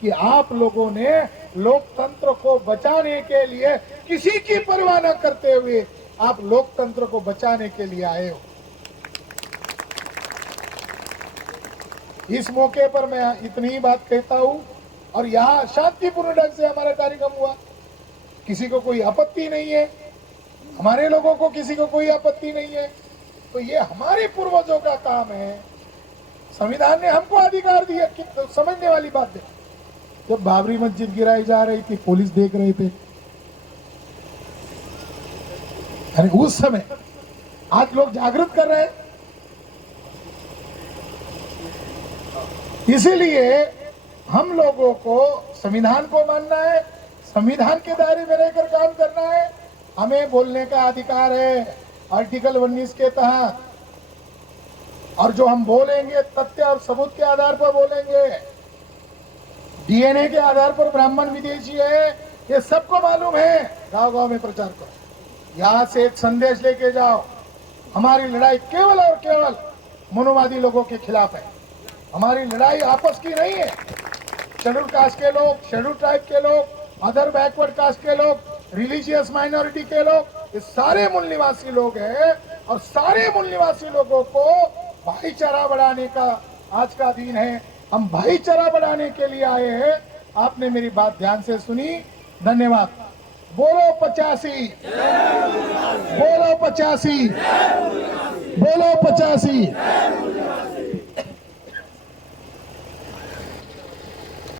कि आप लोगों ने लोकतंत्र को बचाने के लिए किसी की परवाह न करते हुए आप लोकतंत्र को बचाने के लिए आए हो। इस मौके पर मैं इतनी ही बात कहता हूं और यहाँ शांतिपूर्ण ढंग से हमारा कार्यक्रम हुआ, किसी को कोई आपत्ति नहीं है, हमारे लोगों को किसी को कोई आपत्ति नहीं है। तो ये हमारे पूर्वजों का काम है, संविधान ने हमको अधिकार दिया कि तो समझने वाली बात है। जब बाबरी मस्जिद गिराई जा रही थी, पुलिस देख रहे थे, अरे उस समय आज लोग जागृत कर रहे हैं। इसीलिए हम लोगों को संविधान को मानना है, संविधान के दायरे में रहकर काम करना है। हमें बोलने का अधिकार है आर्टिकल 19 के तहत, और जो हम बोलेंगे तथ्य और सबूत के आधार पर बोलेंगे। डीएनए के आधार पर ब्राह्मण विदेशी है, ये सबको मालूम है। गांव गांव में प्रचार करो, यहाँ से एक संदेश लेके जाओ, हमारी लड़ाई केवल और केवल मनोवादी लोगों के खिलाफ है। हमारी लड़ाई आपस की नहीं है। शेड्यूल कास्ट के लोग, शेड्यूल ट्राइब के लोग, अदर बैकवर्ड कास्ट के लोग, रिलीजियस माइनॉरिटी के लोग, ये सारे मूल निवासी लोग हैं। और सारे मूल निवासी लोगों को भाईचारा बढ़ाने का आज का दिन है। हम भाईचारा बढ़ाने के लिए आए हैं। आपने मेरी बात ध्यान से सुनी, धन्यवाद। बोलो 85, बोलो 85, बोलो 85।